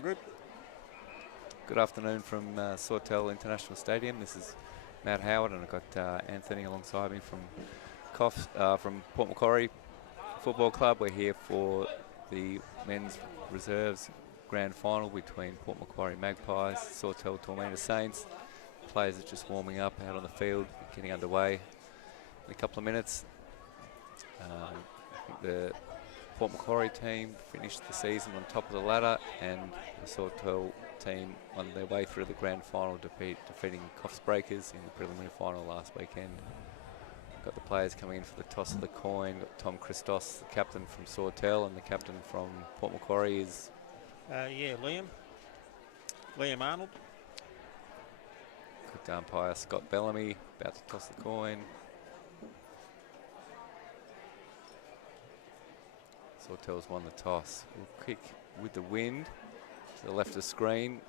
good. Good afternoon from Sawtell International Stadium. This is Matt Howard, and I've got Anthony alongside me from Port Macquarie Football Club. We're here for the men's reserves grand final between Port Macquarie Magpies, Sawtell Toormina Saints. Players are just warming up out on the field, getting underway in a couple of minutes. I think the Port Macquarie team finished the season on top of the ladder, and the Sawtell team on their way through the grand final, defeating Coffs Breakers in the preliminary final last weekend. Got the players coming in for the toss of the coin. Got Tom Christos, the captain from Sawtell, and the captain from Port Macquarie is... Liam Arnold. Good umpire Scott Bellamy, about to toss the coin. Sawtell's won the toss. We'll kick with the wind to the left of the screen.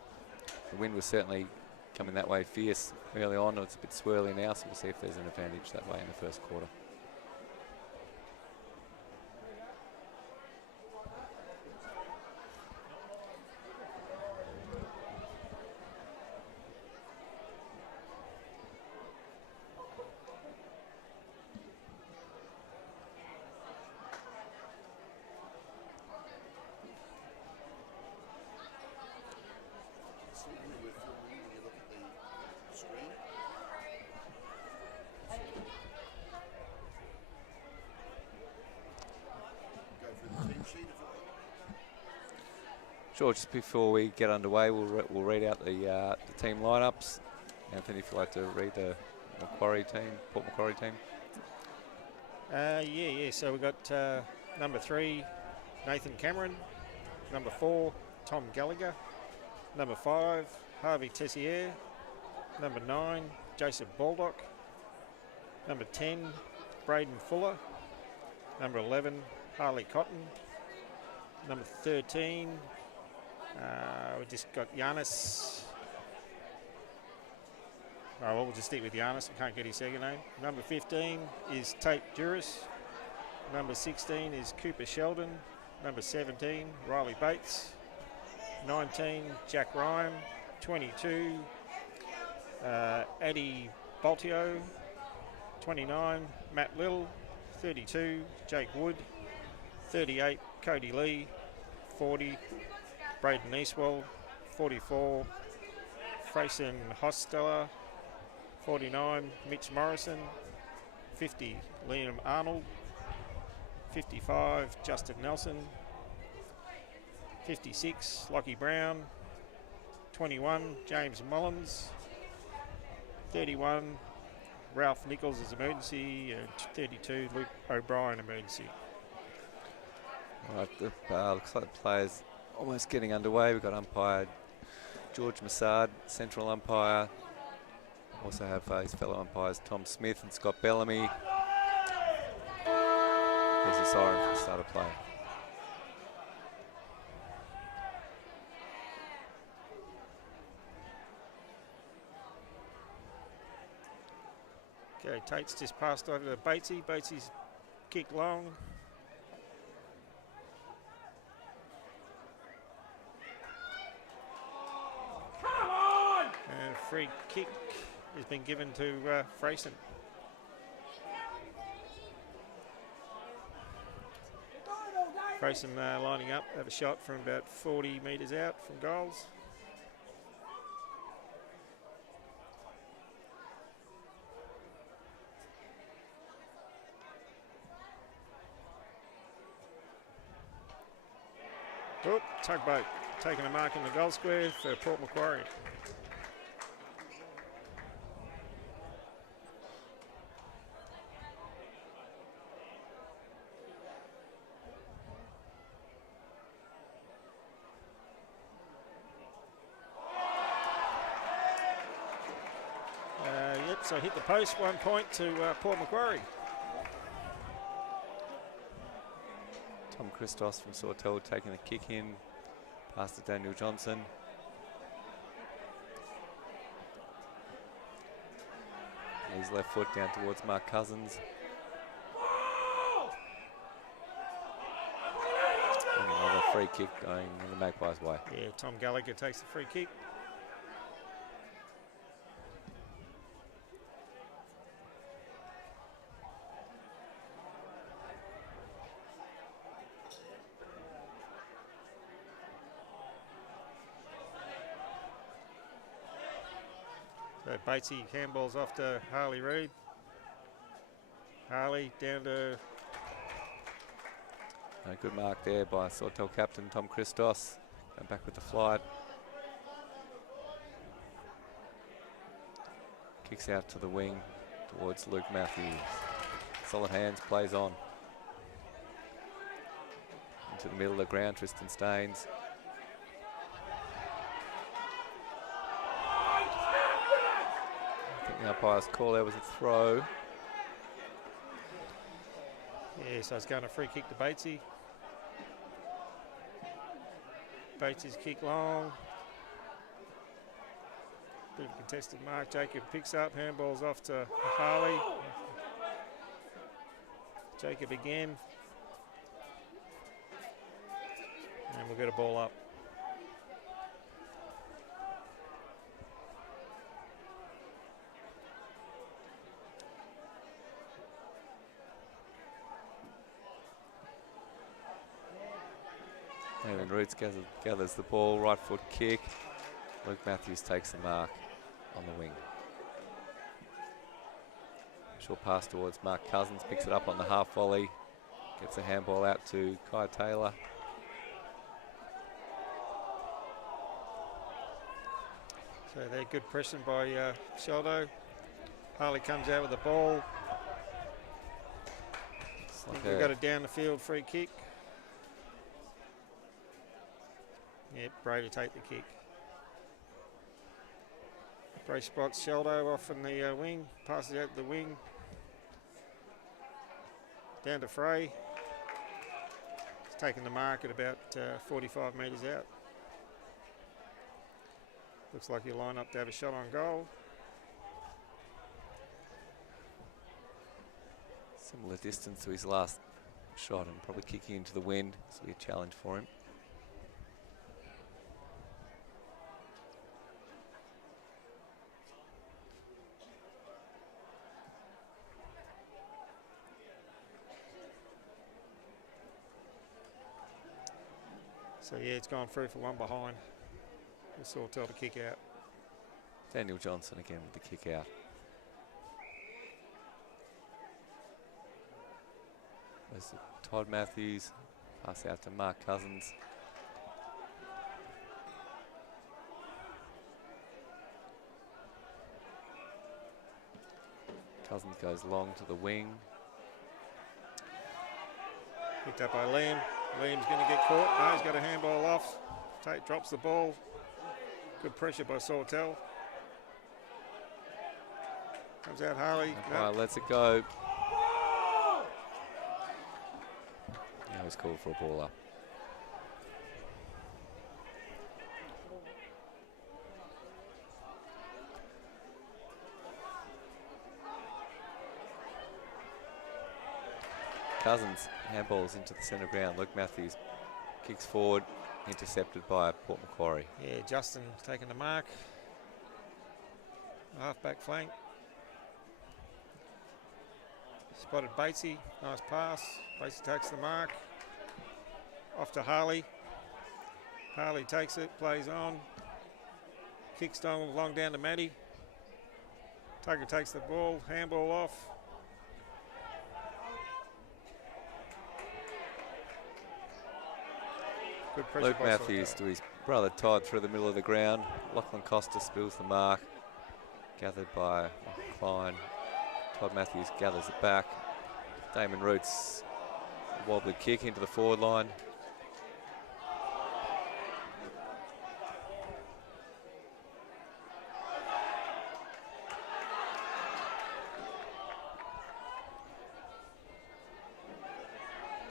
The wind was certainly coming that way fierce early on. It's a bit swirly now, so we'll see if there's an advantage that way in the first quarter. Sure, just before we get underway, we'll read out the team lineups. Anthony, if you'd like to read the Macquarie team, Port Macquarie team. So we've got number 3, Nathan Cameron. Number 4, Tom Gallagher. Number 5, Harvey Tessier. Number 9, Joseph Baldock. Number 10, Braden Fuller. Number 11, Harley Cotton. Number 13, we just got Giannis. We'll just stick with Giannis. I can't get his second name. Number 15 is Tate Juris. Number 16 is Cooper Sheldon. Number 17, Riley Bates. 19, Jack Ryan. 22, Eddie Baltio. 29, Matt Lill. 32, Jake Wood. 38, Cody Lee. 40, Braden Eastwell. 44, Frayson Hosteller. 49, Mitch Morrison. 50, Liam Arnold. 55, Justin Nelson. 56, Lockie Brown. 21, James Mullins. 31, Ralph Nichols as emergency, and 32, Luke O'Brien emergency. All right, looks like the players almost getting underway. We've got umpire George Massard, central umpire. Also have his fellow umpires Tom Smith and Scott Bellamy. There's a siren for the start of play. Okay, Tate's just passed over to Batesy. Batesy's kick long. And free kick has been given to Frayson. Frayson lining up, have a shot from about 40 metres out from goals. Tugboat taking a mark in the goal square for Port Macquarie. So hit the post, 1 point to Port Macquarie. Tom Christos from Sawtell taking the kick in, pass to Daniel Johnson. His left foot down towards Mark Cousins. And another free kick going the Magpies' way. Yeah, Tom Gallagher takes the free kick. So Batesy handballs off to Harley Reid. Harley down to... A good mark there by Sawtell captain Tom Christos. Going back with the flight. Kicks out to the wing towards Luke Matthews. Solid hands, plays on. Into the middle of the ground, Tristan Staines. I think the umpire's call there was a throw. Yeah, so it's going to free kick to Batesy. Batesy's kick long. Bit of a contested mark. Jacob picks up, handballs off to Harley. Jacob again. And we'll get a ball up. Evan Roots gathers the ball, right foot kick. Luke Matthews takes the mark on the wing. Short pass towards Mark Cousins, picks it up on the half volley. Gets a handball out to Kai Taylor. So they're good pressing by Sheldo. Harley comes out with the ball. Like We've got a down the field free kick. Yep, Bray to take the kick. Bray spots Sheldo off in the wing, passes out to the wing. Down to Frey. He's taking the mark at about 45 metres out. Looks like he'll line up to have a shot on goal. Similar distance to his last shot and probably kicking into the wind. This will be a challenge for him. So yeah, it's gone through for one behind. We Sawtell to kick out. Daniel Johnson again with the kick out. There's Todd Matthews, pass out to Mark Cousins. Cousins goes long to the wing. Picked up by Liam. Liam's going to get caught. No, he's got a handball off. Tate drops the ball. Good pressure by Sawtell. Comes out Harley. No. Lets it go. Now he's called for a ball up. Cousins handballs into the centre ground. Luke Matthews kicks forward, intercepted by Port Macquarie. Yeah, Justin taking the mark. Half-back flank. Spotted Batesy. Nice pass. Batesy takes the mark. Off to Harley. Harley takes it, plays on. Kicks long down to Matty. Tucker takes the ball, handball off. Good pressure Luke by Matthews Sawtell. to his brother Todd through the middle of the ground. Lachlan Costa spills the mark. Gathered by Klein. Todd Matthews gathers it back. Damon Roots, wobbly kick into the forward line.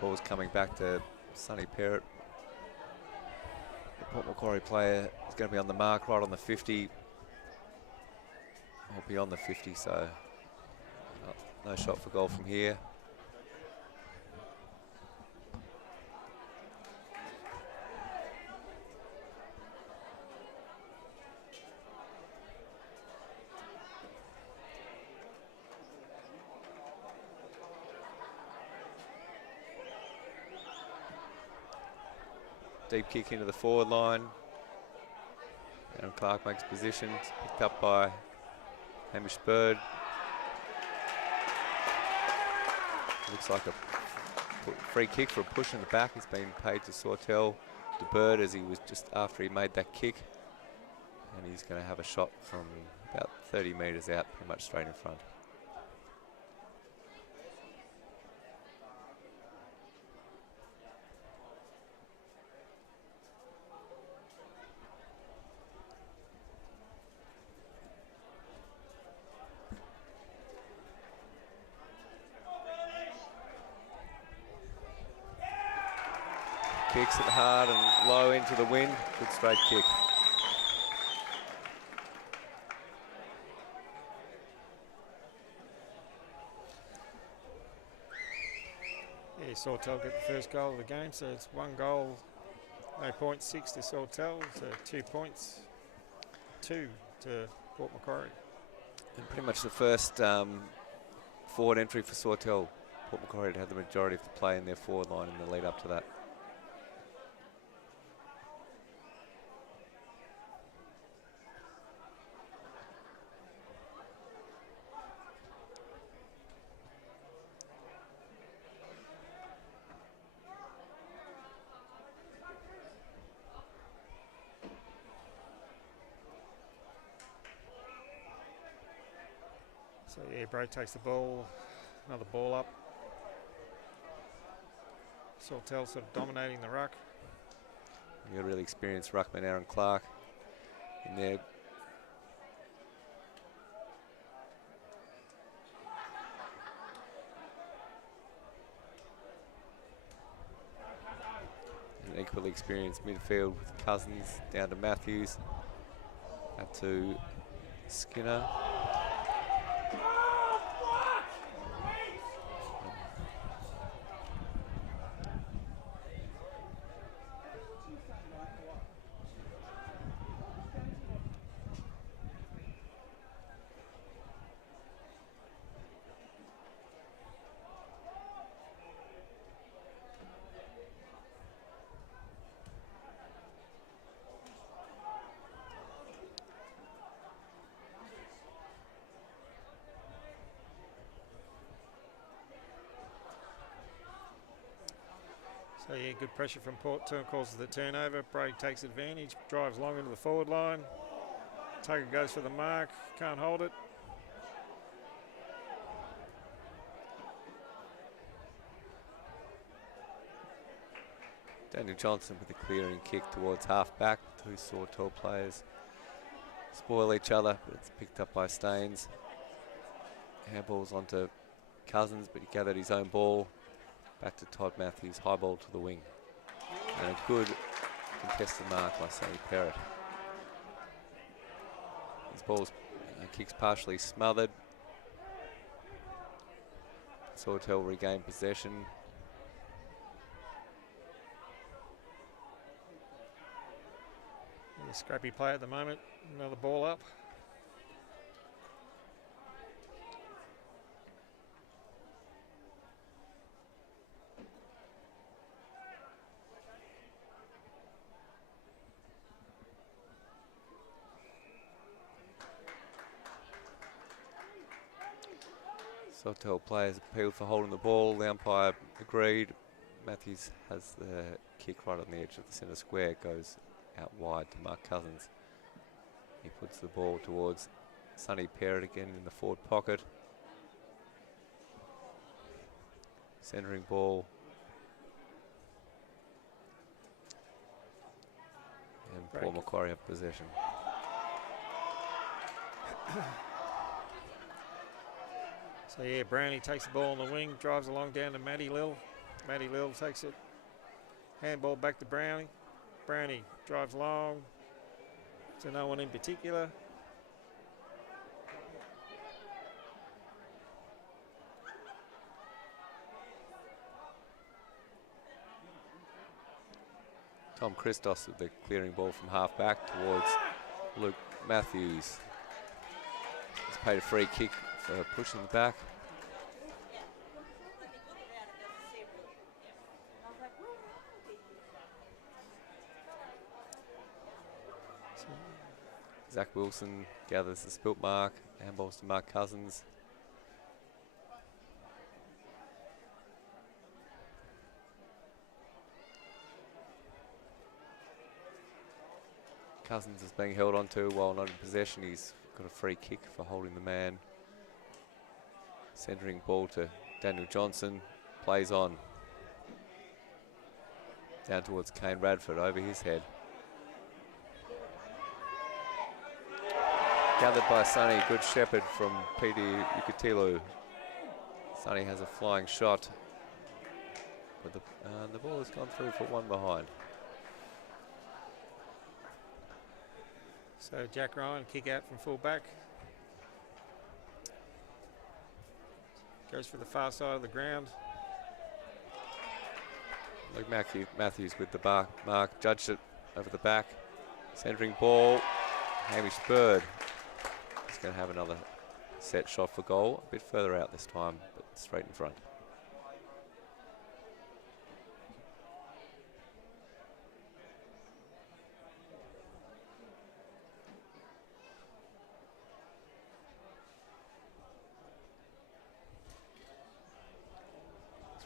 Ball's coming back to Sonny Perrott. The Port Macquarie player is going to be on the mark right on the 50. Or beyond the 50, so no shot for goal from here. Deep kick into the forward line. Aaron Clark makes position. It's picked up by Hamish Bird. Looks like a free kick for a push in the back. It's been paid to Sawtell, to Bird, as he was just after he made that kick. And he's going to have a shot from about 30 metres out, pretty much straight in front. Kicks it hard and low into the wind. Good straight kick. Yeah, Sawtell get the first goal of the game, so it's 1 goal, no points, 6 to Sawtell, so 2 points, 2 to Port Macquarie. And pretty much the first forward entry for Sawtell. Port Macquarie had the majority of the play in their forward line in the lead up to that. So yeah, Bray takes the ball, another ball up. Sawtell sort of dominating the ruck. You got a really experienced ruckman, Aaron Clark, in there. An equally experienced midfield with Cousins down to Matthews, out to Skinner. So yeah, good pressure from Port, causes the turnover. Bray takes advantage, drives long into the forward line. Tugger goes for the mark, can't hold it. Daniel Johnson with a clearing kick towards half back. 2 Sawtell players spoil each other, but it's picked up by Staines. Handballs onto Cousins, but he gathered his own ball. Back to Todd Matthews, high ball to the wing. And a good contested mark by Sonny Perrott. His ball's kicks partially smothered. Sawtell regained possession. Yeah, scrappy play at the moment, another ball up. Sawtell players appealed for holding the ball. The umpire agreed. Matthews has the kick right on the edge of the centre square. Goes out wide to Mark Cousins. He puts the ball towards Sonny Perrott again in the forward pocket. Centering ball. And Port Macquarie have possession. So yeah, Brownie takes the ball on the wing, drives along down to Matty Lill. Matty Lill takes it, handball back to Brownie. Brownie drives long to no one in particular. Tom Christos with the clearing ball from half back towards Luke Matthews. He's paid a free kick for pushing back. Zach Wilson gathers the spilt mark, handballs to Mark Cousins. Cousins is being held onto while not in possession. He's got a free kick for holding the man. Centering ball to Daniel Johnson, plays on. Down towards Kane Radford, over his head. Gathered by Sonny, good shepherd from Peter Ukatilu. Sonny has a flying shot, but the ball has gone through for one behind. So Jack Ryan, kick out from full back. Goes for the far side of the ground. Luke Matthews with the mark, judged it over the back. Centering ball, Hamish Bird. He's going to have another set shot for goal. A bit further out this time, but straight in front.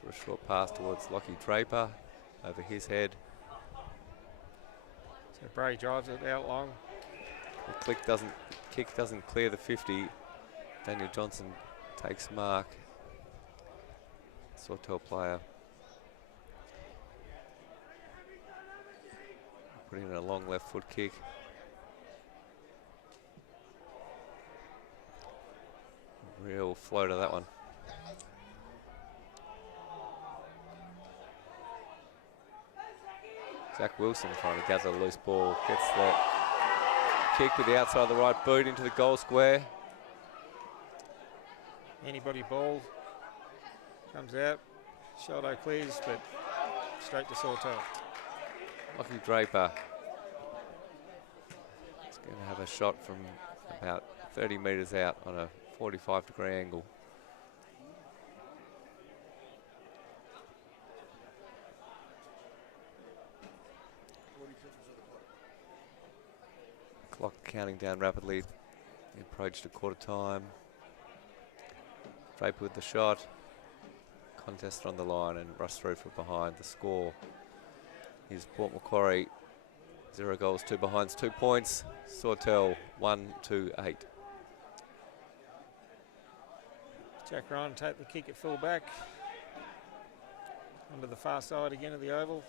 For a short pass towards Lockie Draper, over his head. So Bray drives it out long. The kick doesn't clear the 50. Daniel Johnson takes mark. Sawtell player. Putting in a long left foot kick. Real floater, that one. Zach Wilson trying to gather the loose ball. Gets the kick with the outside of the right boot into the goal square. Anybody ball. Comes out. Sheldo clears, but straight to Sawtell. Lockie Draper. He's going to have a shot from about 30 metres out on a 45-degree angle. Clock counting down rapidly. The approach to quarter time. Draper with the shot. Contest on the line and rush through from behind. The score is Port Macquarie 0 goals, 2 behinds, 2 points. Sawtell 1-8. Jack Ryan take the kick at full back. Onto the far side again of the oval.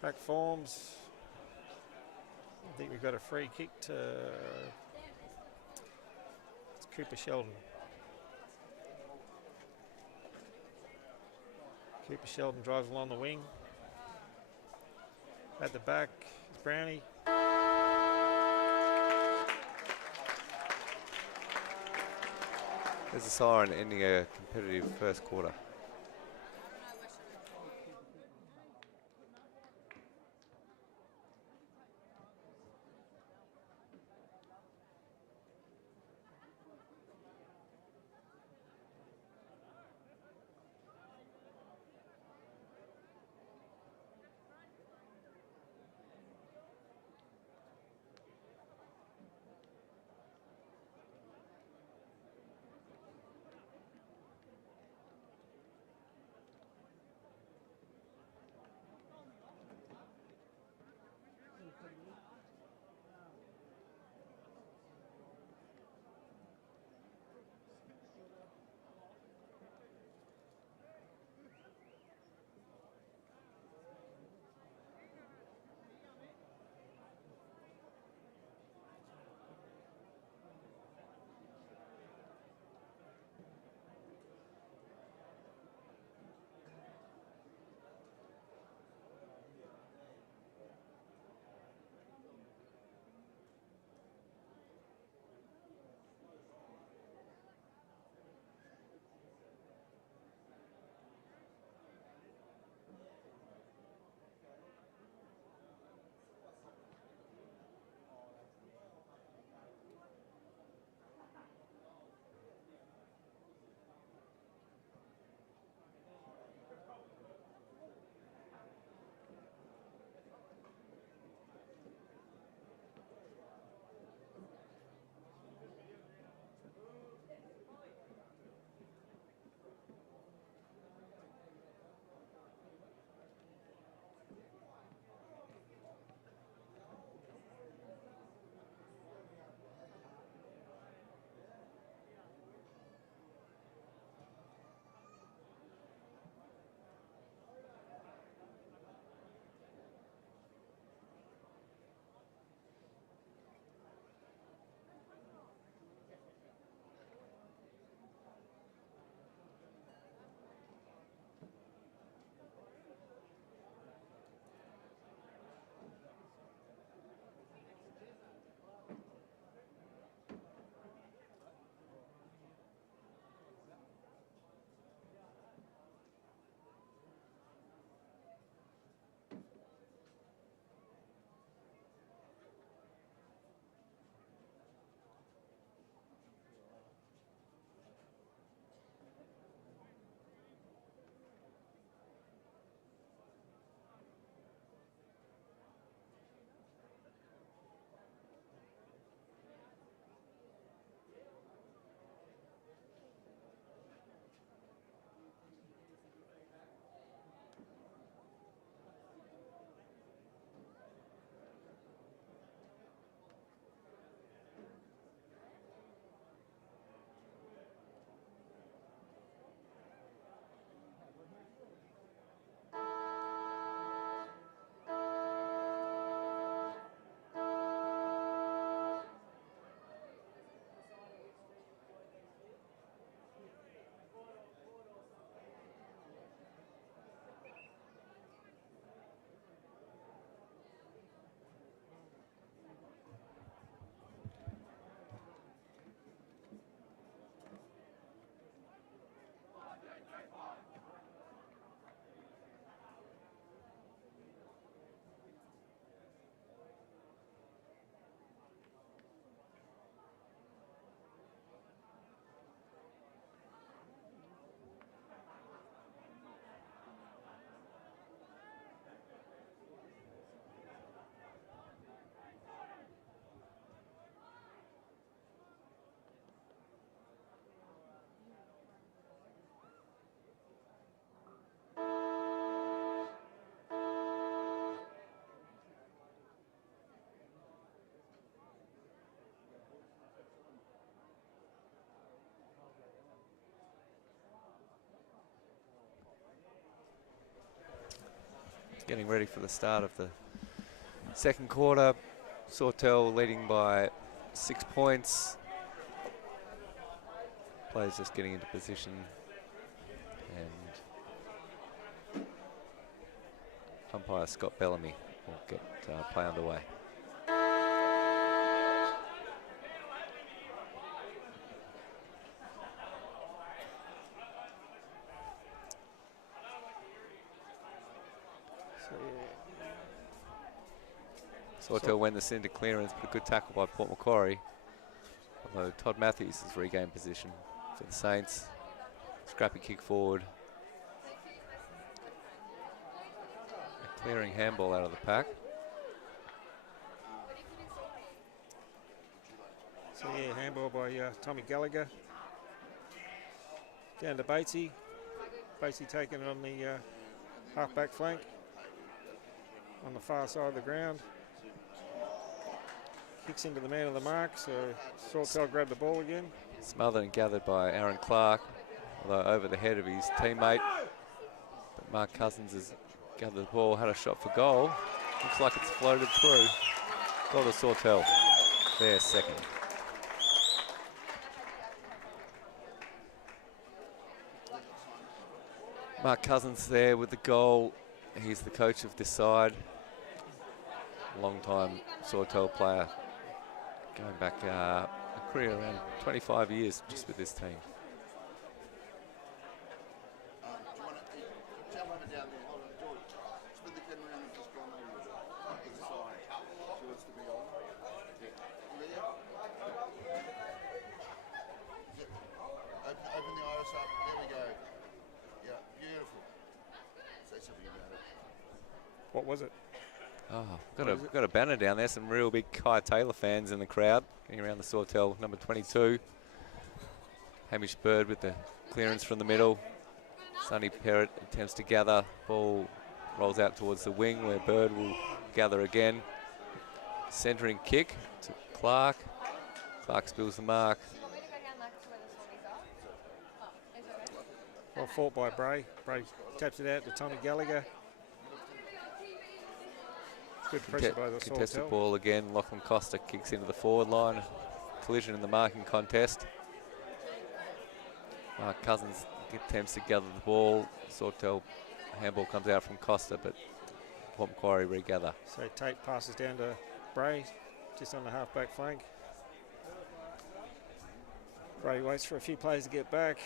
Back forms. I think we've got a free kick to it's Cooper Sheldon. Cooper Sheldon drives along the wing. At the back is Brownie. There's a siren ending a competitive first quarter. getting ready for the start of the second quarter. Sawtell leading by 6 points. Players just getting into position, and umpire Scott Bellamy will get play underway. Sawtell went the centre clearance, but a good tackle by Port Macquarie. Although Todd Matthews has regained position for the Saints. Scrappy kick forward. A clearing handball out of the pack. So yeah, handball by Tommy Gallagher. Down to Batesy. Batesy taking it on the half-back flank. On the far side of the ground. Kicks into the man of the mark, so Sawtell grabbed the ball again. Smothered and gathered by Aaron Clark, although over the head of his teammate. But Mark Cousins has gathered the ball, had a shot for goal. Looks like it's floated through. Goal to Sawtell. Their second. Mark Cousins there with the goal. He's the coach of this side. Long-time Sawtell player. Going back a career around 25 years just with this team. Open the iris up. There we go. Yeah, beautiful. Say something about it. What was it? Oh, got a banner down there. Some real big Kai Taylor fans in the crowd. Getting around the Sawtell number 22. Hamish Bird with the clearance from the middle. Sonny Perrott attempts to gather. Ball rolls out towards the wing where Bird will gather again. Centering kick to Clark. Clark spills the mark. Well fought by Bray. Bray taps it out to Tommy Gallagher. Good pressure by the Contested Sawtell. ball again. Lachlan Costa kicks into the forward line. Collision in the marking contest. Mark Cousins attempts to gather the ball. Sawtell handball comes out from Costa, but Port Macquarie regather. So Tate passes down to Bray, just on the half-back flank. Bray waits for a few players to get back.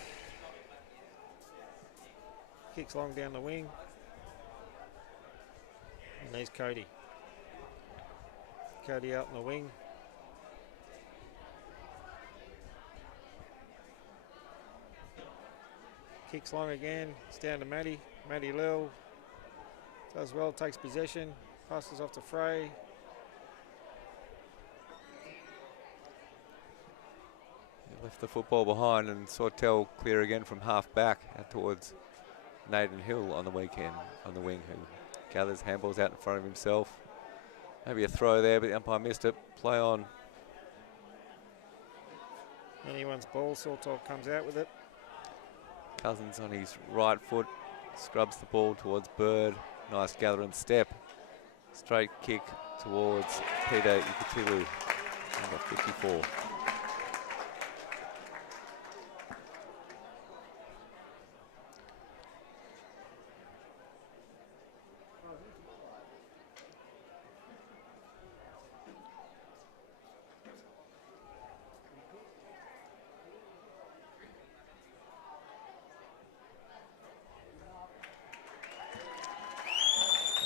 Kicks long down the wing. And there's Cody. Cody out in the wing. Kicks long again. It's down to Matty. Matty Lil does well, takes possession. Passes off to Frey. He left the football behind, and Sawtell clear again from half back out towards Nathan Hill on the weekend, on the wing, who gathers handballs out in front of himself. Maybe a throw there, but the umpire missed it. Play on. Anyone's ball, Sawtell comes out with it. Cousins on his right foot, scrubs the ball towards Bird. Nice gather and step. Straight kick towards Peter Ikatilu, number 54.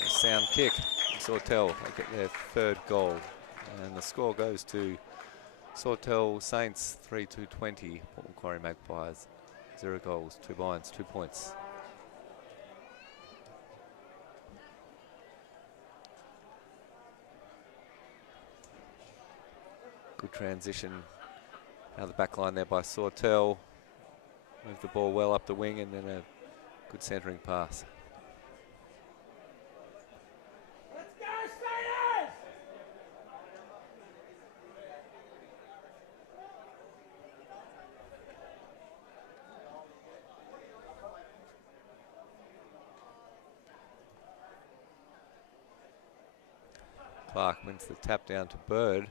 Sound kick. Sawtell, they get their third goal. And the score goes to Sawtell Saints 3-20. Port Macquarie Magpies 0 goals, 2 binds, 2 points. Good transition out of the back line there by Sawtell. Moved the ball well up the wing, and then a good centering pass. Clark wins the tap down to Bird,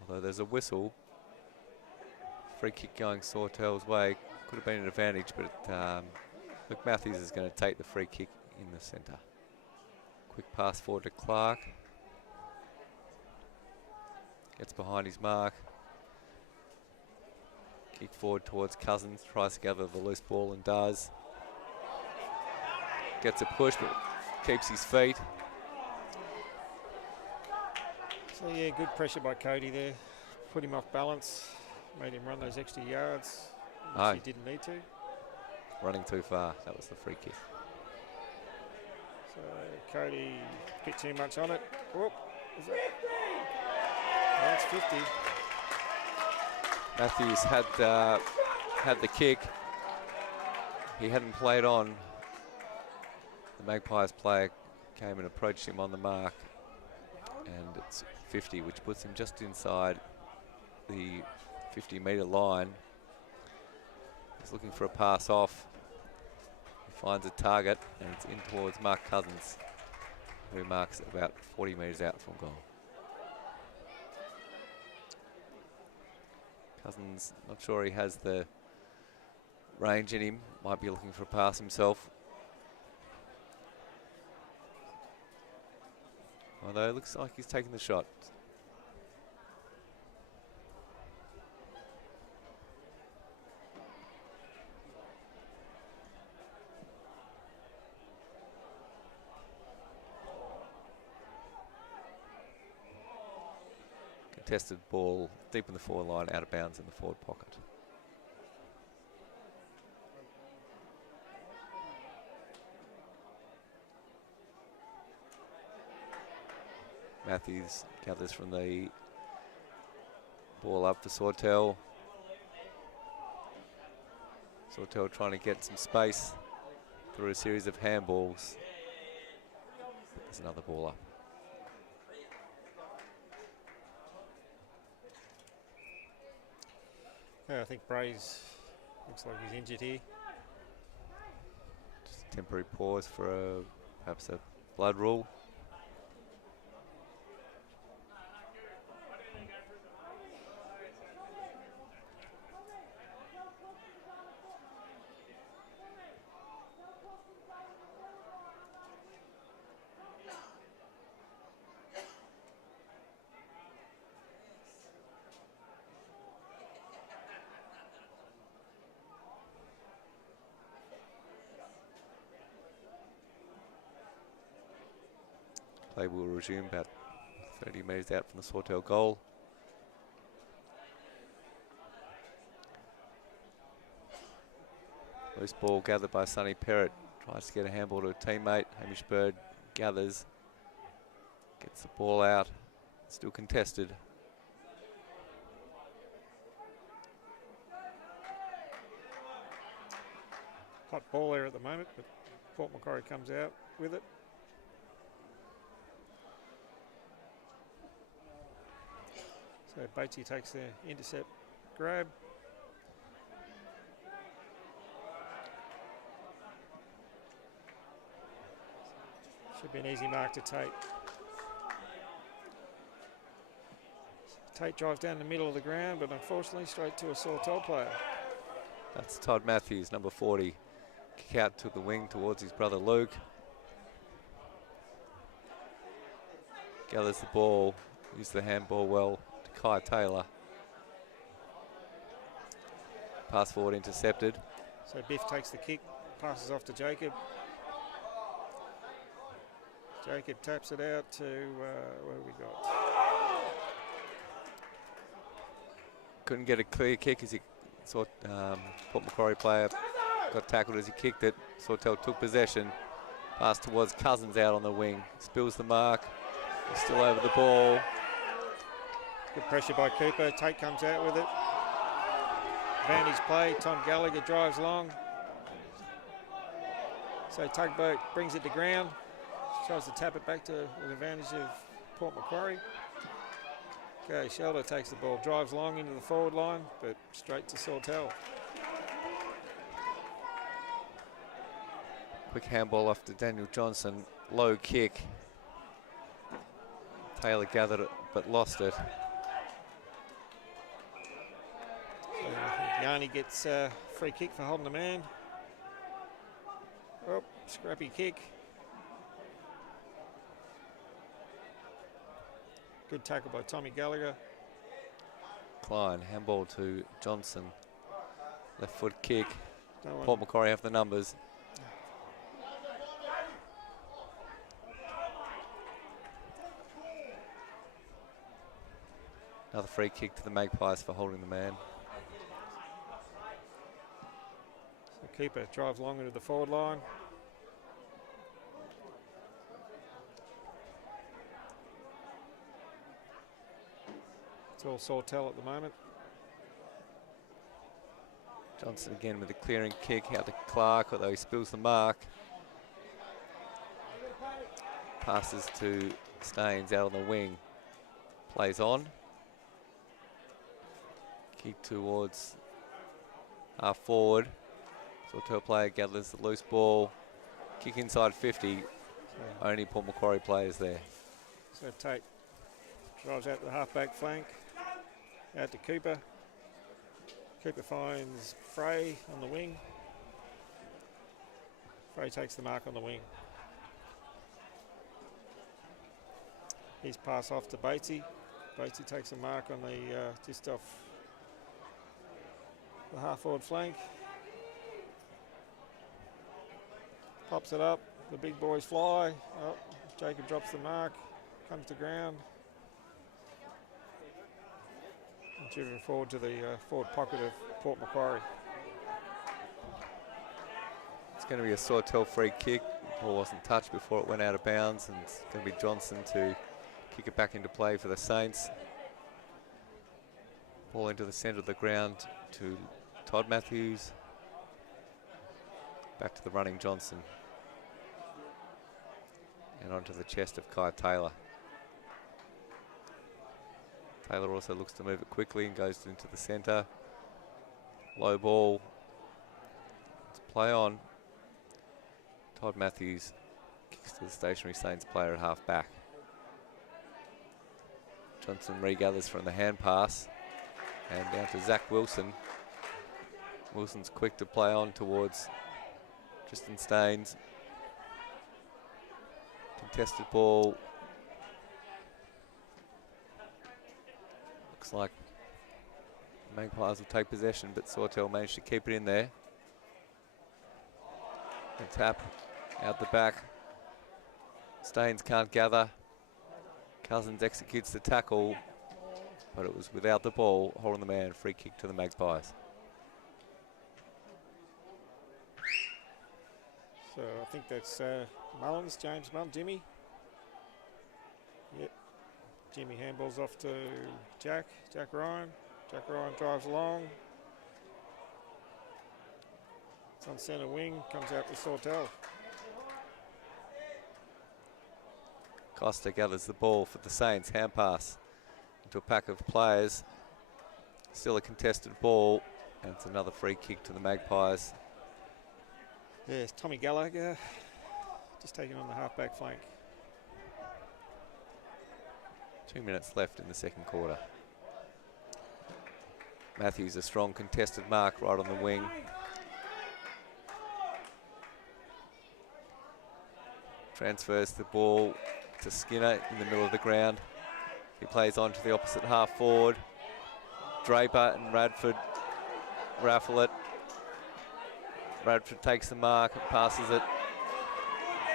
although there's a whistle. Free kick going Sawtell's way. Could have been an advantage, but Luke Matthews is going to take the free kick in the centre. Quick pass forward to Clark. Gets behind his mark. Kick forward towards Cousins. Tries to gather the loose ball and does. Gets a push, but keeps his feet. So yeah, good pressure by Cody there. Put him off balance. Made him run those extra yards, which he didn't need to. Running too far. That was the free kick. So Cody a bit too much on it. Whoop, is it? That's 50. Matthews had the kick. He hadn't played on. The Magpies player came and approached him on the mark, and it's 50, which puts him just inside the 50-metre line. He's looking for a pass off. He finds a target, and it's in towards Mark Cousins, who marks about 40 metres out from goal. Cousins, not sure he has the range in him. Might be looking for a pass himself. Although it looks like he's taking the shot. Contested ball deep in the forward line, out of bounds in the forward pocket. Matthews gathers from the ball up for Sawtell. Sawtell trying to get some space through a series of handballs. There's another ball up. Yeah, I think Braze looks like he's injured here. Just a temporary pause for perhaps a blood rule. Play will resume about 30 metres out from the Sawtell goal. Loose ball gathered by Sonny Perrott. Tries to get a handball to a teammate. Hamish Bird gathers. Gets the ball out. Still contested. Hot ball there at the moment, but Port Macquarie comes out with it. So Batesy takes the intercept grab. Should be an easy mark to take. Tate drives down the middle of the ground, but unfortunately straight to a Sawtell player. That's Todd Matthews, number 40. Kick out to the wing towards his brother Luke. Gathers the ball, uses the handball well to Kai Taylor. Pass forward intercepted. So Biff takes the kick, passes off to Jacob. Jacob taps it out to, what have we got? Couldn't get a clear kick as he saw Port Macquarie player got tackled as he kicked it. Sawtell took possession. Pass towards Cousins out on the wing. Spills the mark. He's still over the ball. Good pressure by Cooper. Tate comes out with it. Advantage play. Tom Gallagher drives long. So Tugboat brings it to ground. Tries to tap it back to the advantage of Port Macquarie. Okay, Shelder takes the ball, drives long into the forward line, but straight to Sawtell. Quick handball off to Daniel Johnson. Low kick. Taylor gathered it but lost it. So Yanni gets a free kick for holding the man. Oh, scrappy kick. Good tackle by Tommy Gallagher. Klein, handball to Johnson. Left foot kick. No Port Macquarie have the numbers. Another free kick to the Magpies for holding the man. The keeper drives long into the forward line. It's all Sawtell at the moment. Johnson again with a clearing kick out to Clark, although he spills the mark. Passes to Staines out on the wing. Plays on. Kick towards half forward. Sawtell player gathers the loose ball. Kick inside 50. Only Port Macquarie players there. So Tate drives out to the half-back flank. Out to Cooper. Cooper finds Frey on the wing. Frey takes the mark on the wing. He's pass off to Batesy. Batesy takes a mark on the just off the half-forward flank. Pops it up. The big boys fly. Oh, Jacob drops the mark. Comes to ground. Driven forward to the forward pocket of Port Macquarie. It's going to be a Sawtell free kick. The ball wasn't touched before it went out of bounds, and it's going to be Johnson to kick it back into play for the Saints. Ball into the centre of the ground to Todd Matthews. Back to the running Johnson. And onto the chest of Kai Taylor. Taylor also looks to move it quickly and goes into the centre. Low ball. Let's play on. Todd Matthews kicks to the stationary Saints player at half back. Johnson regathers from the hand pass. And down to Zach Wilson. Wilson's quick to play on towards Tristan Staines. Contested ball. Looks like Magpies will take possession, but Sawtell managed to keep it in there. A tap out the back. Staines can't gather. Cousins executes the tackle, but it was without the ball, holding the man. Free kick to the Magpies. So I think that's Mullins, James Mullins, Jimmy. Yep. Jimmy handballs off to Jack Ryan. Jack Ryan drives along. It's on centre wing, comes out to Sawtell. Costa gathers the ball for the Saints. Hand pass into a pack of players. Still a contested ball, and it's another free kick to the Magpies. Yes, Tommy Gallagher just taking on the half-back flank. 2 minutes left in the second quarter. Matthews, a strong contested mark right on the wing. Transfers the ball to Skinner in the middle of the ground. He plays on to the opposite half forward. Draper and Radford raffle it. Radford takes the mark and passes it.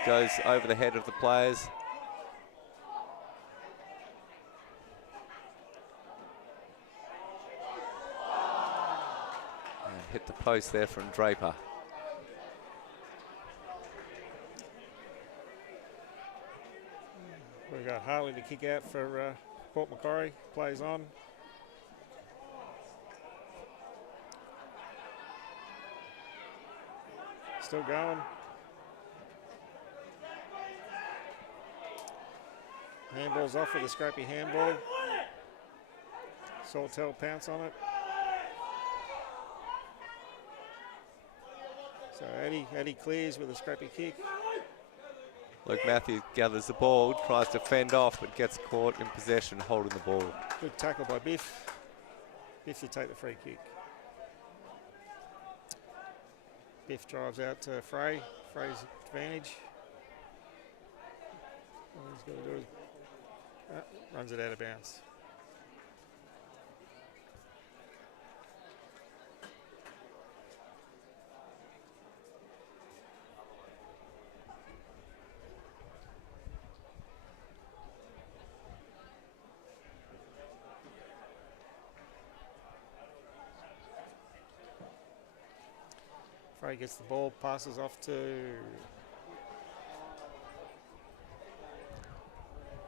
Goes over the head of the players. And hit the post there from Draper. We've got Harley to kick out for Port Macquarie. Plays on. Still going. Handball's off with a scrappy handball. Sawtell pounce on it. So Eddie clears with a scrappy kick. Luke Matthews gathers the ball, tries to fend off, but gets caught in possession, holding the ball. Good tackle by Biff. Biff to take the free kick. Biff drives out to Frey. Frey's advantage. All he's got to do is runs it out of bounds. Frey gets the ball, passes off to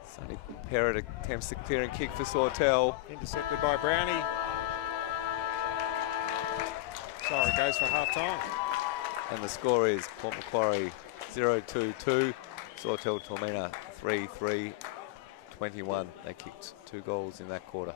Sonny Perrott attempts the clearing kick for Sawtell. intercepted by Brownie. So it goes for half time. And the score is Port Macquarie 0-2-2, Sawtell Toormina 3-3-21. They kicked 2 goals in that quarter.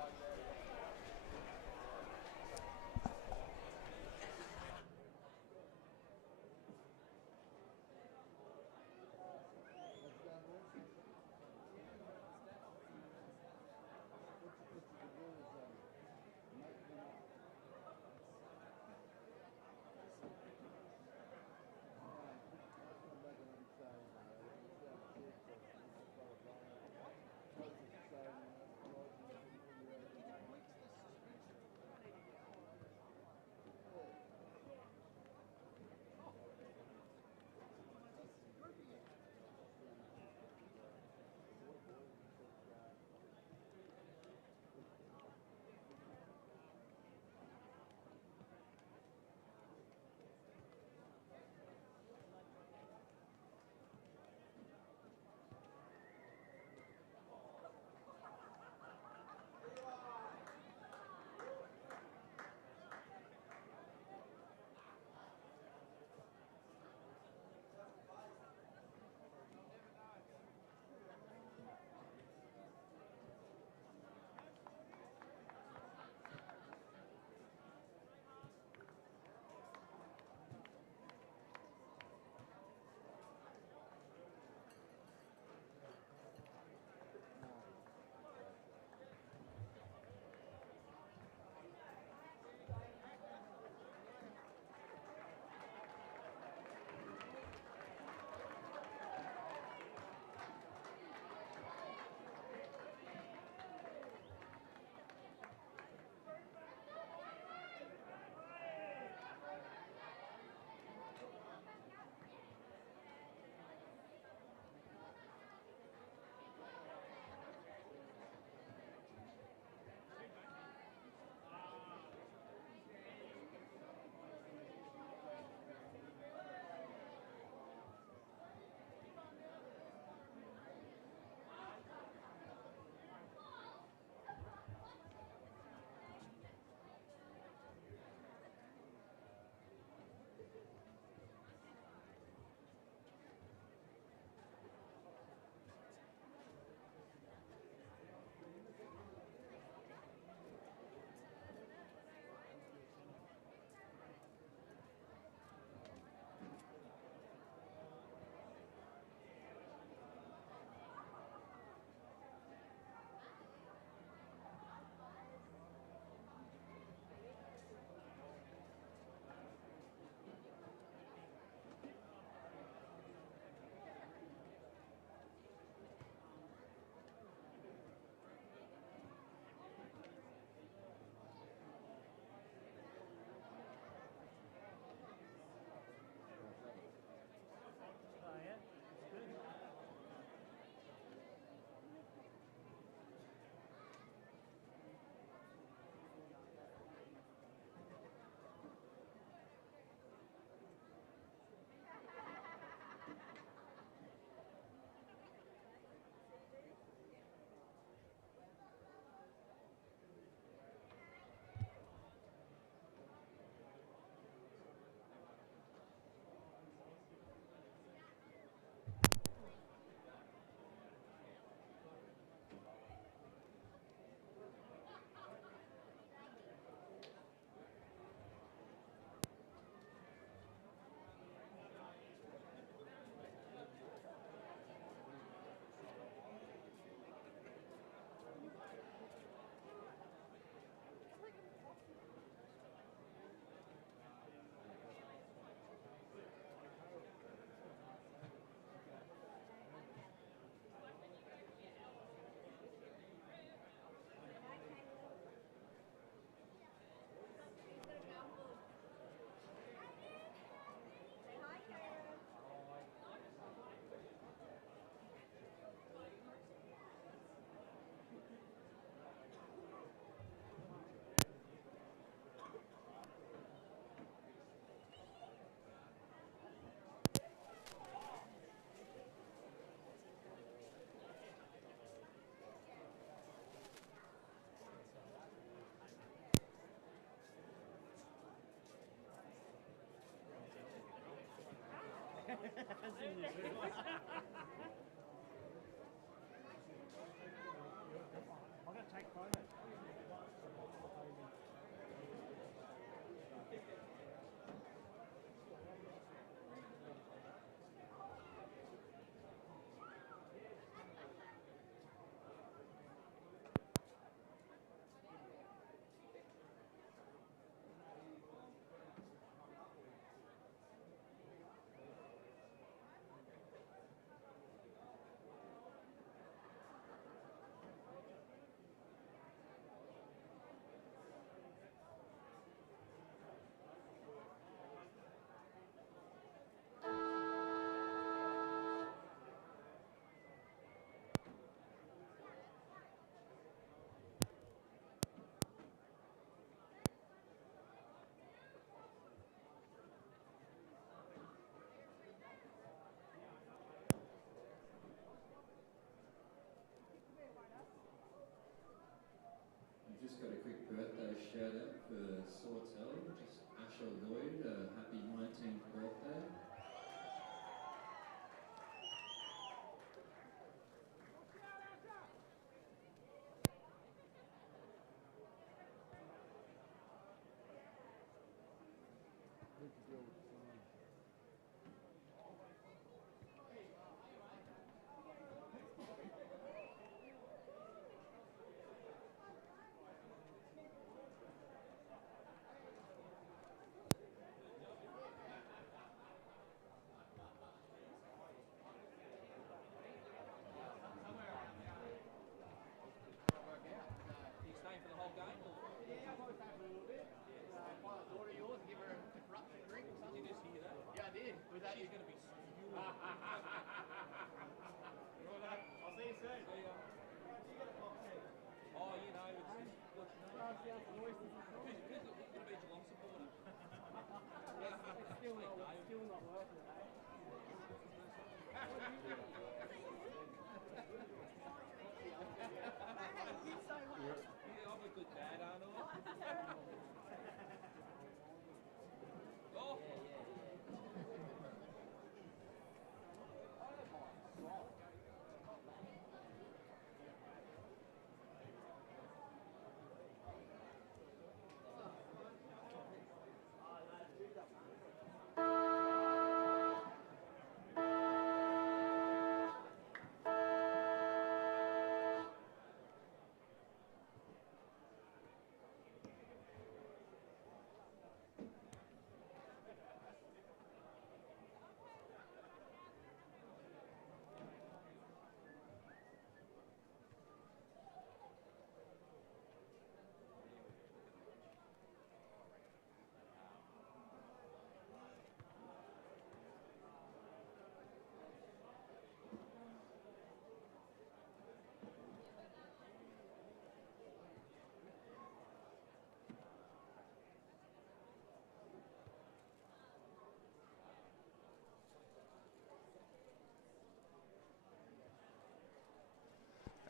We've just got a quick birthday shout out for Sawtell, just Asher Lloyd, happy 19th birthday.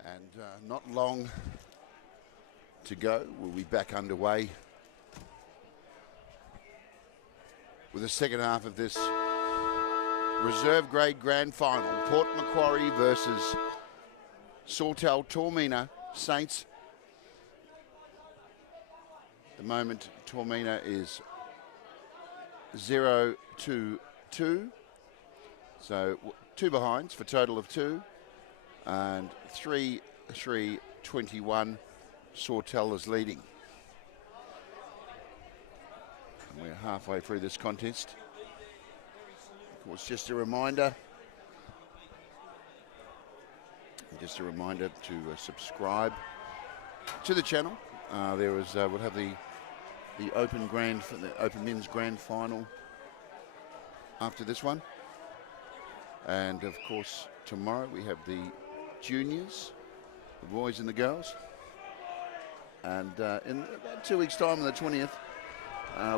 And not long to go. We'll be back underway with the second half of this reserve grade grand final. Port Macquarie versus Sawtell Toormina Saints. At the moment, Toormina is 0-2. So 2 behinds for a total of 2. And 3-3-21, Sawtell is leading. And we're halfway through this contest. Of course, just a reminder to subscribe to the channel. We'll have the open men's grand final after this one, and of course tomorrow we have the juniors, the boys and the girls, and in about 2 weeks' time, on the 20th,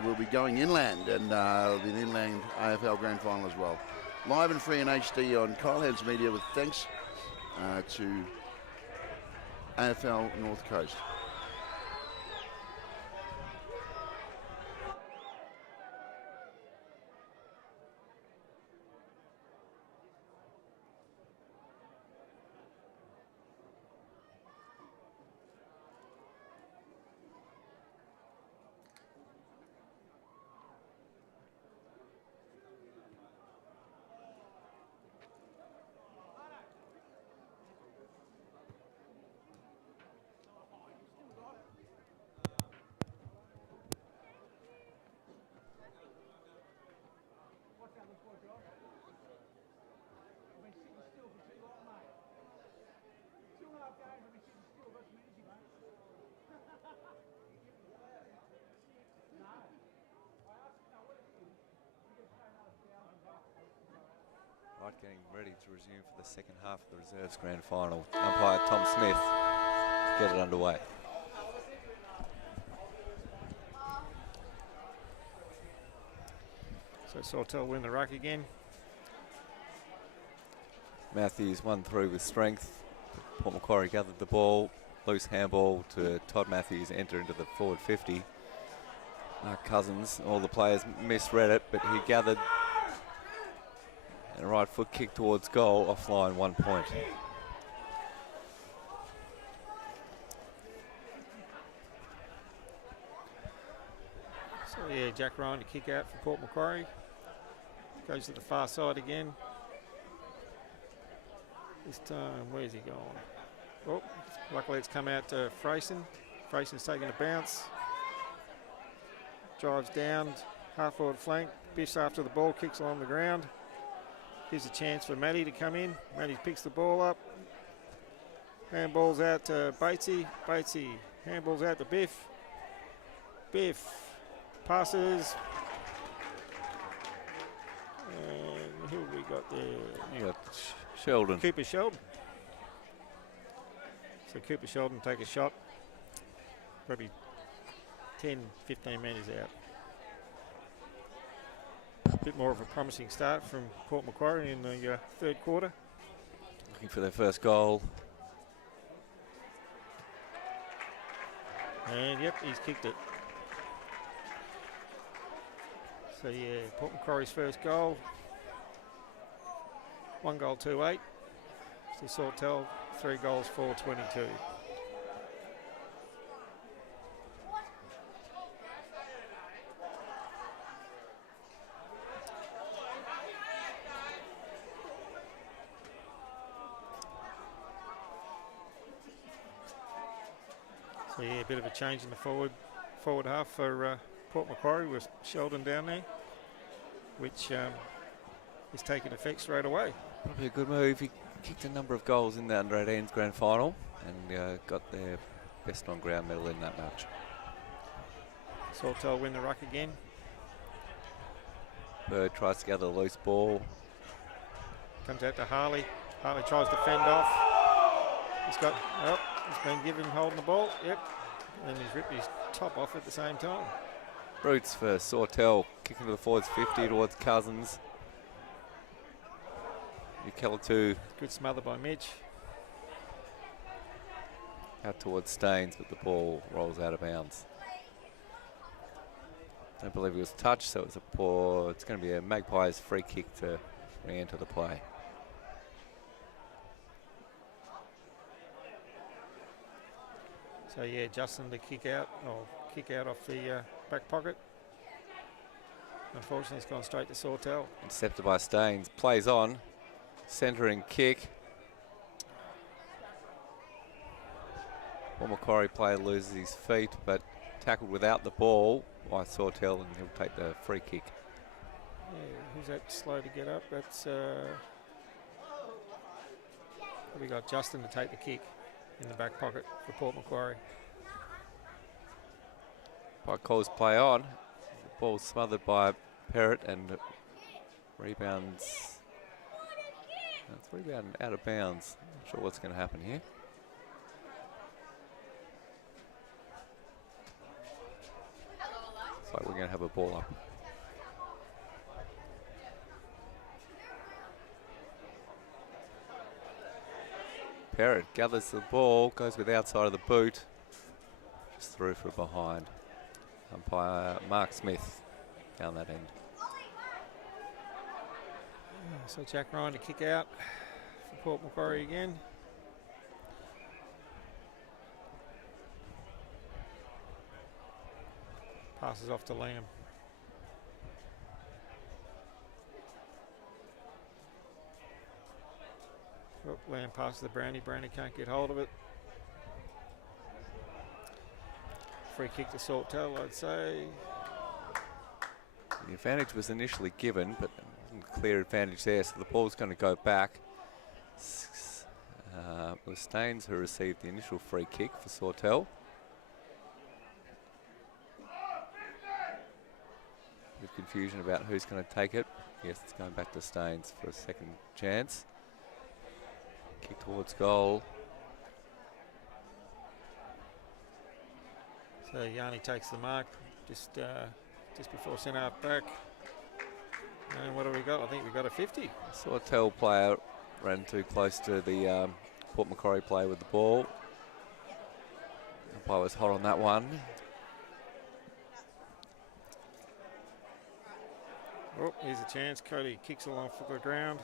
we'll be going inland, and there'll be an inland AFL Grand Final as well. Live and free in HD on Kyle Hands Media, with thanks to AFL North Coast. Right, getting ready to resume for the second half of the reserves grand final. Umpire Tom Smith to get it underway. So Sawtell win the ruck again. Matthews won through with strength. Port Macquarie gathered the ball. Loose handball to Todd Matthews, enter into the forward 50. Mark Cousins, all the players misread it, but he gathered. And a right foot kick towards goal, offline 1 point. So yeah, Jack Ryan to kick out for Port Macquarie. Goes to the far side again. This time, where's he going? Oh, luckily it's come out to Frayson. Frayson's taking a bounce. Drives down, half forward flank. Biffs after the ball, kicks along the ground. Gives a chance for Matty to come in. Matty picks the ball up. Handballs out to Batesy. Batesy handballs out to Biff. Biff passes. And who have we got there? You got Sheldon. Cooper Sheldon. So Cooper Sheldon take a shot. Probably 10, 15 metres out. A bit more of a promising start from Port Macquarie in the third quarter. Looking for their first goal. And yep, he's kicked it. So yeah, Port Macquarie's first goal. 1 goal, 2-8. So Sawtell, 3 goals, 4-22. So yeah, a bit of a change in the forward half for Port Macquarie with Sheldon down there, which is taking effect straight away. Probably a good move. He kicked a number of goals in the under-18s grand final and got their best on-ground medal in that match. Sawtell win the ruck again. Bird tries to gather the loose ball. Comes out to Harley. Harley tries to fend off. He's got, oh, he's been given holding the ball. Yep. And he's ripped his top off at the same time. Roots for Sawtell, kicking to the forwards 50 towards Cousins. Kelatu Good smother by Mitch. out towards Staines, but the ball rolls out of bounds. Don't believe it was touched, so it's it's going to be a Magpies free kick to re-enter the play. So yeah, Justin to kick out off the back pocket. Unfortunately, it's gone straight to Sawtell. Intercepted by Staines, plays on, centering kick. Macquarie player loses his feet, but tackled without the ball by Sawtell, and he'll take the free kick. Yeah, who's that slow to get up? That's we got Justin to take the kick in the back pocket for Port Macquarie. By calls play on. The ball smothered by Perrott and rebounds. It's rebounded out of bounds. Not sure what's going to happen here. Looks like we're going to have a ball up. Perrott gathers the ball, goes with the outside of the boot, just through for behind. Umpire Mark Smith down that end. So Jack Ryan to kick out for Port Macquarie again. Passes off to Liam. Oh, Liam passes to Brownie. Brownie can't get hold of it. Free kick to Sawtell, I'd say. The advantage was initially given, but clear advantage there, so the ball's going to go back. It was Staines who received the initial free kick for Sawtell. Bit of confusion about who's going to take it. Yes, it's going back to Staines for a second chance. Kick towards goal. So Yanni takes the mark just before centre half back. And what have we got? I think we've got a 50. Sawtell player ran too close to the Port Macquarie player with the ball. Umpire was hot on that one. Oh, here's a chance. Cody kicks along for the ground.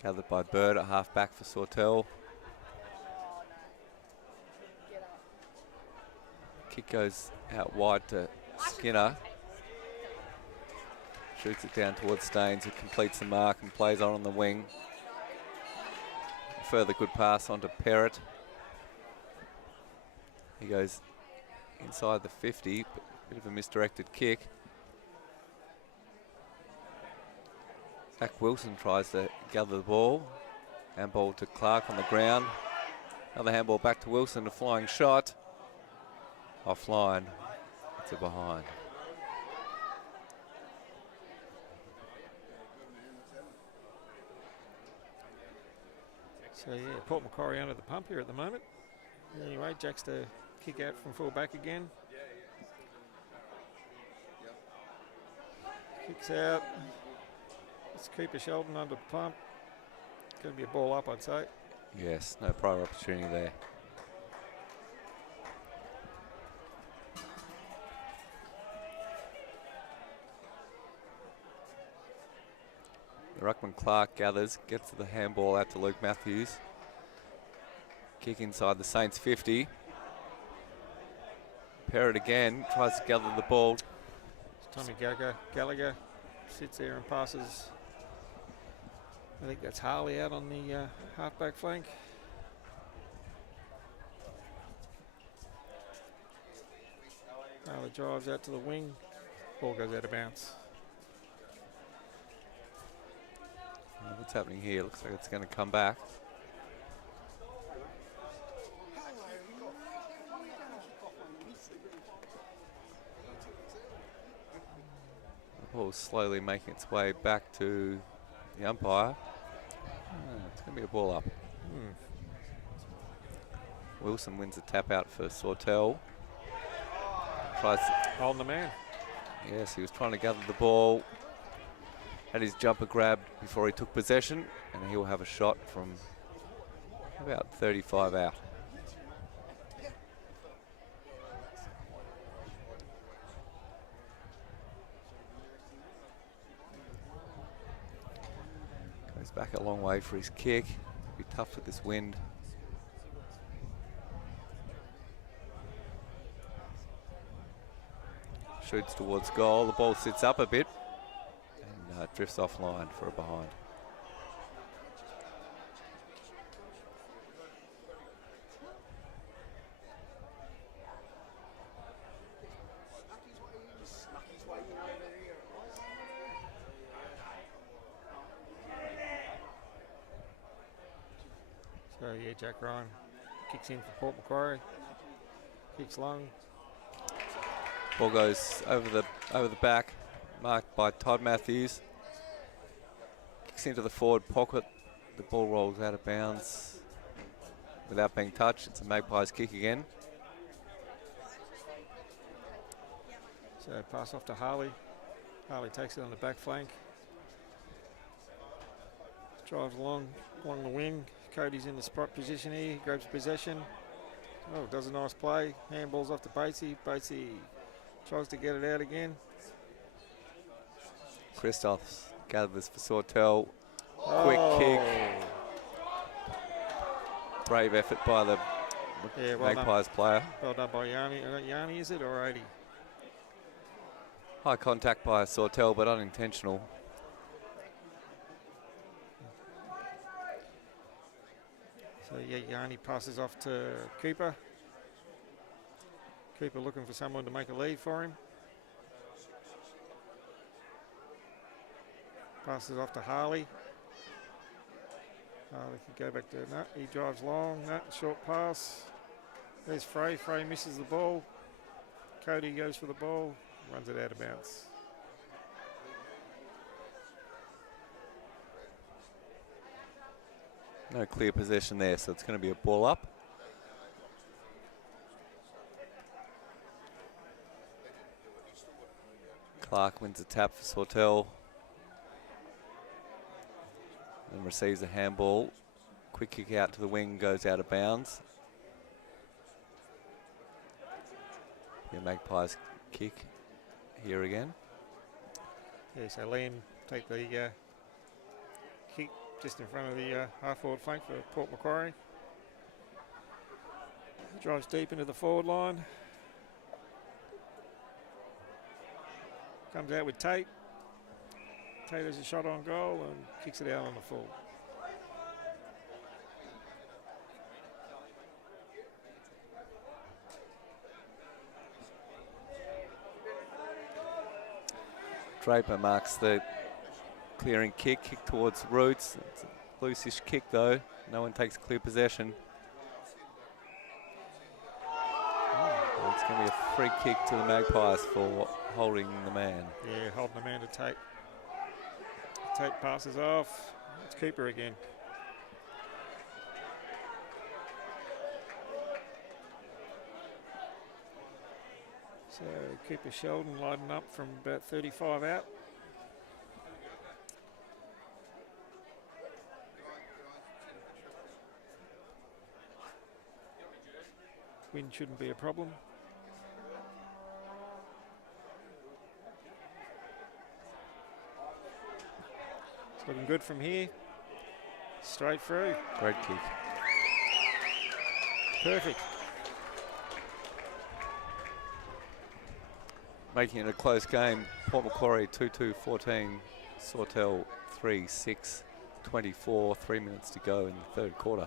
Gathered by Bird at half back for Sawtell. Kick goes out wide to Skinner. Shoots it down towards Staines, who completes the mark and plays on the wing. Further good pass onto Perrott. He goes inside the 50, but bit of a misdirected kick. Zach Wilson tries to gather the ball. Handball to Clark on the ground. Another handball back to Wilson, a flying shot. Offline, it's a behind. So yeah, Port Macquarie under the pump here at the moment. Anyway, Jack's to kick out from full back again. Kicks out. It's Cooper Sheldon under the pump. Going to be a ball up, I'd say. Yes, no prior opportunity there. Ruckman Clark gathers, gets the handball out to Luke Matthews. Kick inside the Saints 50. Perrott again, tries to gather the ball. Tommy Gallagher sits there and passes. I think that's Harley out on the half-back flank. Harley drives out to the wing. Ball goes out of bounds. What's happening here? Looks like it's going to come back. The ball slowly making its way back to the umpire. It's going to be a ball up. Wilson wins the tap out for Sawtell. Tries to Holding the man. Yes, he was trying to gather the ball. Had his jumper grabbed before he took possession, and he'll have a shot from about 35 out. Goes back a long way for his kick. Be tough with this wind. Shoots towards goal. The ball sits up a bit. Drifts offline for a behind. So yeah, Jack Ryan kicks in for Port Macquarie. Kicks long. Ball goes over the back, marked by Todd Matthews. Kicks into the forward pocket. The ball rolls out of bounds without being touched. It's a Magpies kick again. So pass off to Harley. Harley takes it on the back flank. Drives along the wing. Cody's in the spot position here. He grabs possession. Oh, does a nice play. Handballs off to Batesy. Batesy tries to get it out again. Christophs gathers for Sawtell. Quick kick. Brave effort by the Magpies player. Well done by Yanni. Yanni, is it, or 80? High contact by Sawtell, but unintentional. So yeah, Yanni passes off to Cooper. Cooper looking for someone to make a lead for him. Passes off to Harley. Harley can go back to Nut. He drives long. Nut, short pass. There's Frey. Frey misses the ball. Cody goes for the ball. runs it out of bounds. No clear possession there, so it's going to be a ball up. Clark wins the tap for Sawtell. Then receives a handball. Quick kick out to the wing, goes out of bounds. Yeah, Magpies kick here again. Yeah, so Liam take the kick just in front of the half-forward flank for Port Macquarie. Drives deep into the forward line. Comes out with Tate. Tate has a shot on goal and kicks it out on the full. Draper marks the clearing kick towards Roots. It's a loose-ish kick though. No one takes clear possession. It's going to be a free kick to the Magpies for holding the man. Yeah, holding the man to Tate. Tate passes off. It's keeper again. So keeper Sheldon lighting up from about 35 out. Wind shouldn't be a problem. It's looking good from here. Straight through. Great kick. Perfect. Making it a close game. Port Macquarie 2-2-14. Sawtell 3-6-24. 3 minutes to go in the third quarter.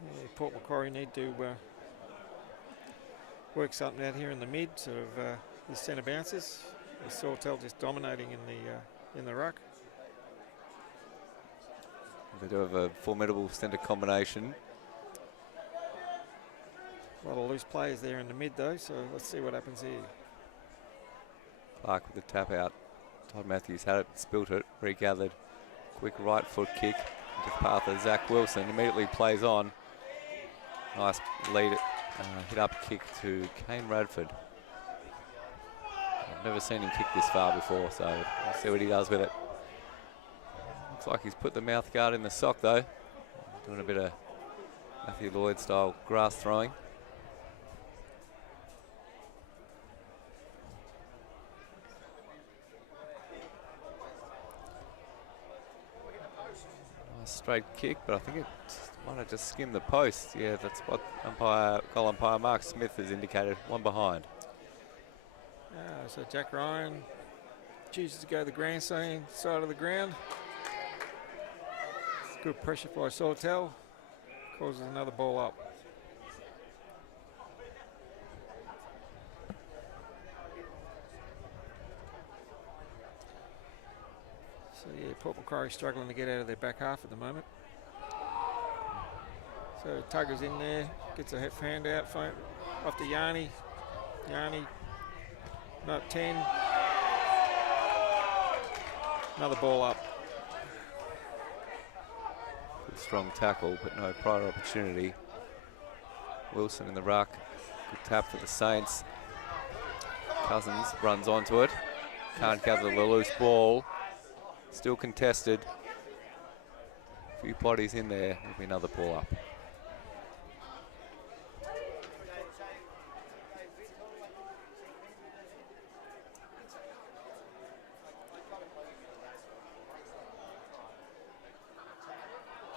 Yeah, Port Macquarie need to work something out here in the mid, sort of the centre bounces. Sawtell just dominating in the ruck. They do have a formidable centre combination. A lot of loose players there in the mid though, so let's see what happens here. Clark with the tap out. Todd Matthews had it, spilt it, regathered. Quick right foot kick into the path of Zach Wilson. Immediately plays on. Nice lead, hit up kick to Kane Radford. I've never seen him kick this far before, so we'll see what he does with it. Looks like he's put the mouth guard in the sock though. Doing a bit of Matthew Lloyd style grass throwing. Nice straight kick, but I think it might have just skimmed the post. Yeah, that's what goal umpire Mark Smith has indicated. One behind. So Jack Ryan chooses to go the grandstand side of the ground. Good pressure by Sawtell. Causes another ball up. So yeah, Port Macquarie struggling to get out of their back half at the moment. So Tugger's in there, gets a hand out, off to Yarni. Yarni, not 10. Another ball up. Good strong tackle, but no prior opportunity. Wilson in the ruck. Good tap for the Saints. Cousins runs onto it. Can't gather the loose ball. Still contested. A few bodies in there. Will be another ball up.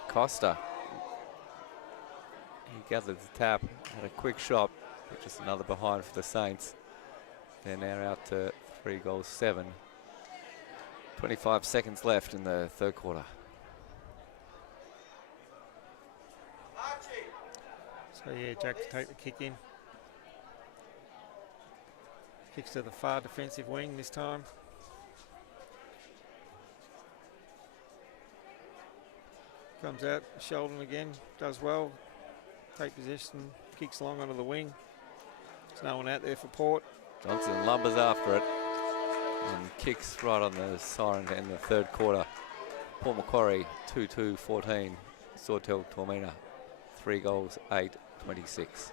Costa. He gathered the tap, had a quick shot, but just another behind for the Saints. They're now out to 3-7. 25 seconds left in the third quarter. So yeah, Jack to take the kick in. Kicks to the far defensive wing this time. Comes out, Sheldon again, does well. Take possession, kicks long onto the wing. There's no one out there for Port. Johnson lumbers after it and kicks right on the siren in the third quarter. Port Macquarie 2-2-14. Sawtell Toormina 3 goals, 8-26.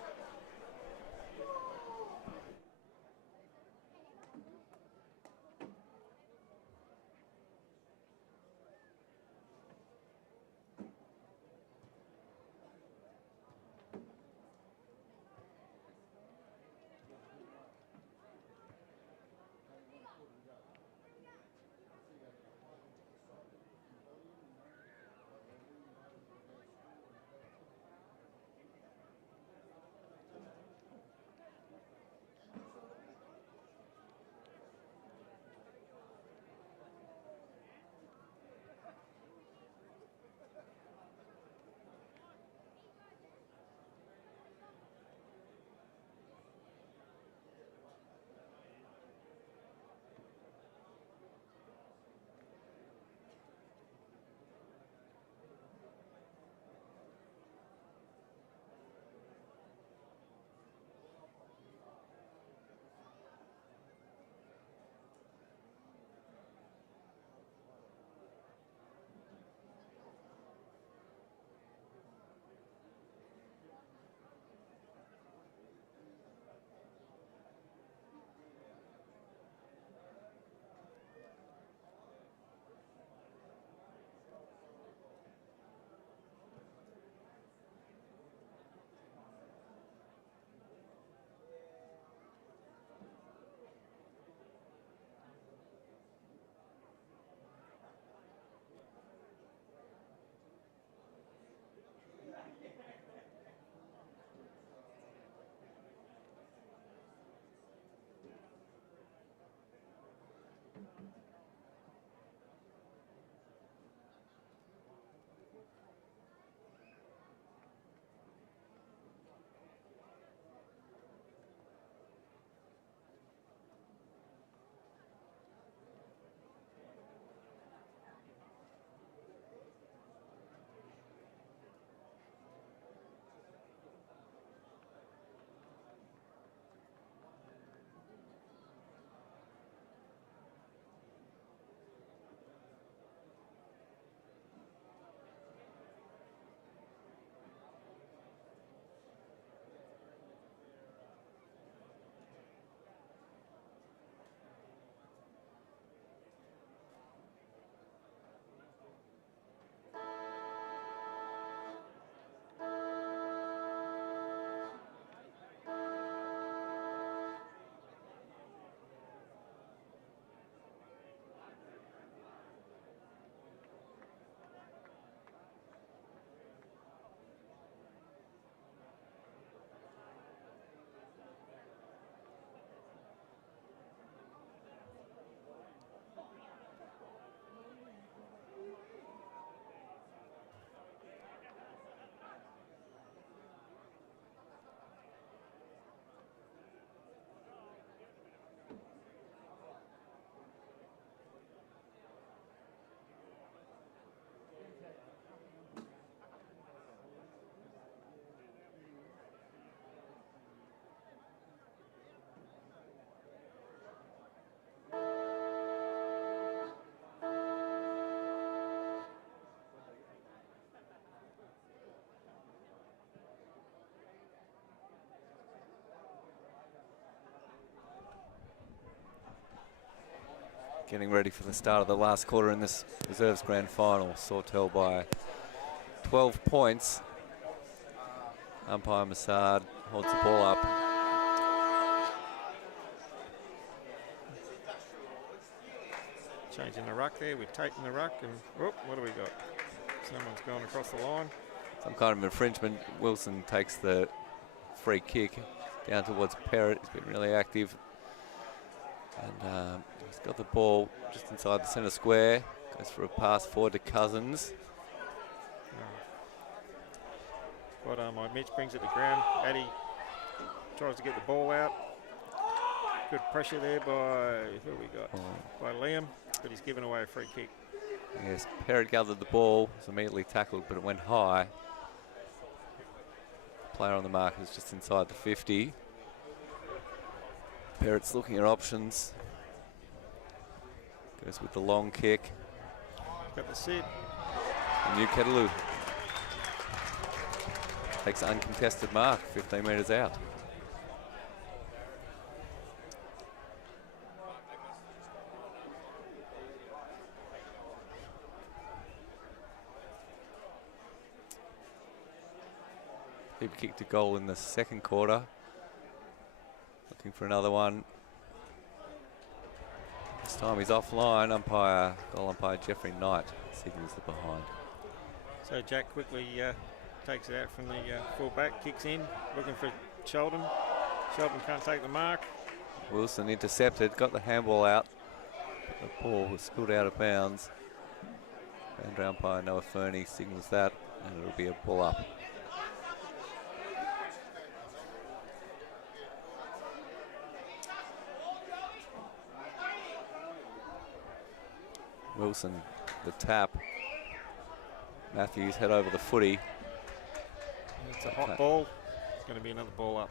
Getting ready for the start of the last quarter in this reserves grand final. Sawtell by 12 points. Umpire Massad holds the ball up. Changing the ruck there, we're taking the ruck, and whoop, what do we got? Someone's gone across the line. Some kind of infringement. Wilson takes the free kick down towards Perrott. He's been really active. And he's got the ball just inside the centre square. Goes for a pass forward to Cousins. But Mitch brings it to ground. Addy tries to get the ball out. Good pressure there by, who we got? By Liam, but he's given away a free kick. Yes, Perrott gathered the ball, was immediately tackled, but it went high. Player on the mark is just inside the 50. Perrott's looking at options. Goes with the long kick. Got the sit. And New Kettloo takes an uncontested mark, 15 metres out. He kicked a goal in the second quarter. Looking for another one. This time he's offline. Goal umpire Jeffrey Knight signals the behind. So Jack quickly takes it out from the full back, kicks in, looking for Sheldon. Sheldon can't take the mark. Wilson intercepted, got the handball out. The ball was spilled out of bounds. And umpire Noah Fernie signals that, and it'll be a ball up. Wilson, the tap. Matthews head over the footy. It's a hot ball. It's going to be another ball up.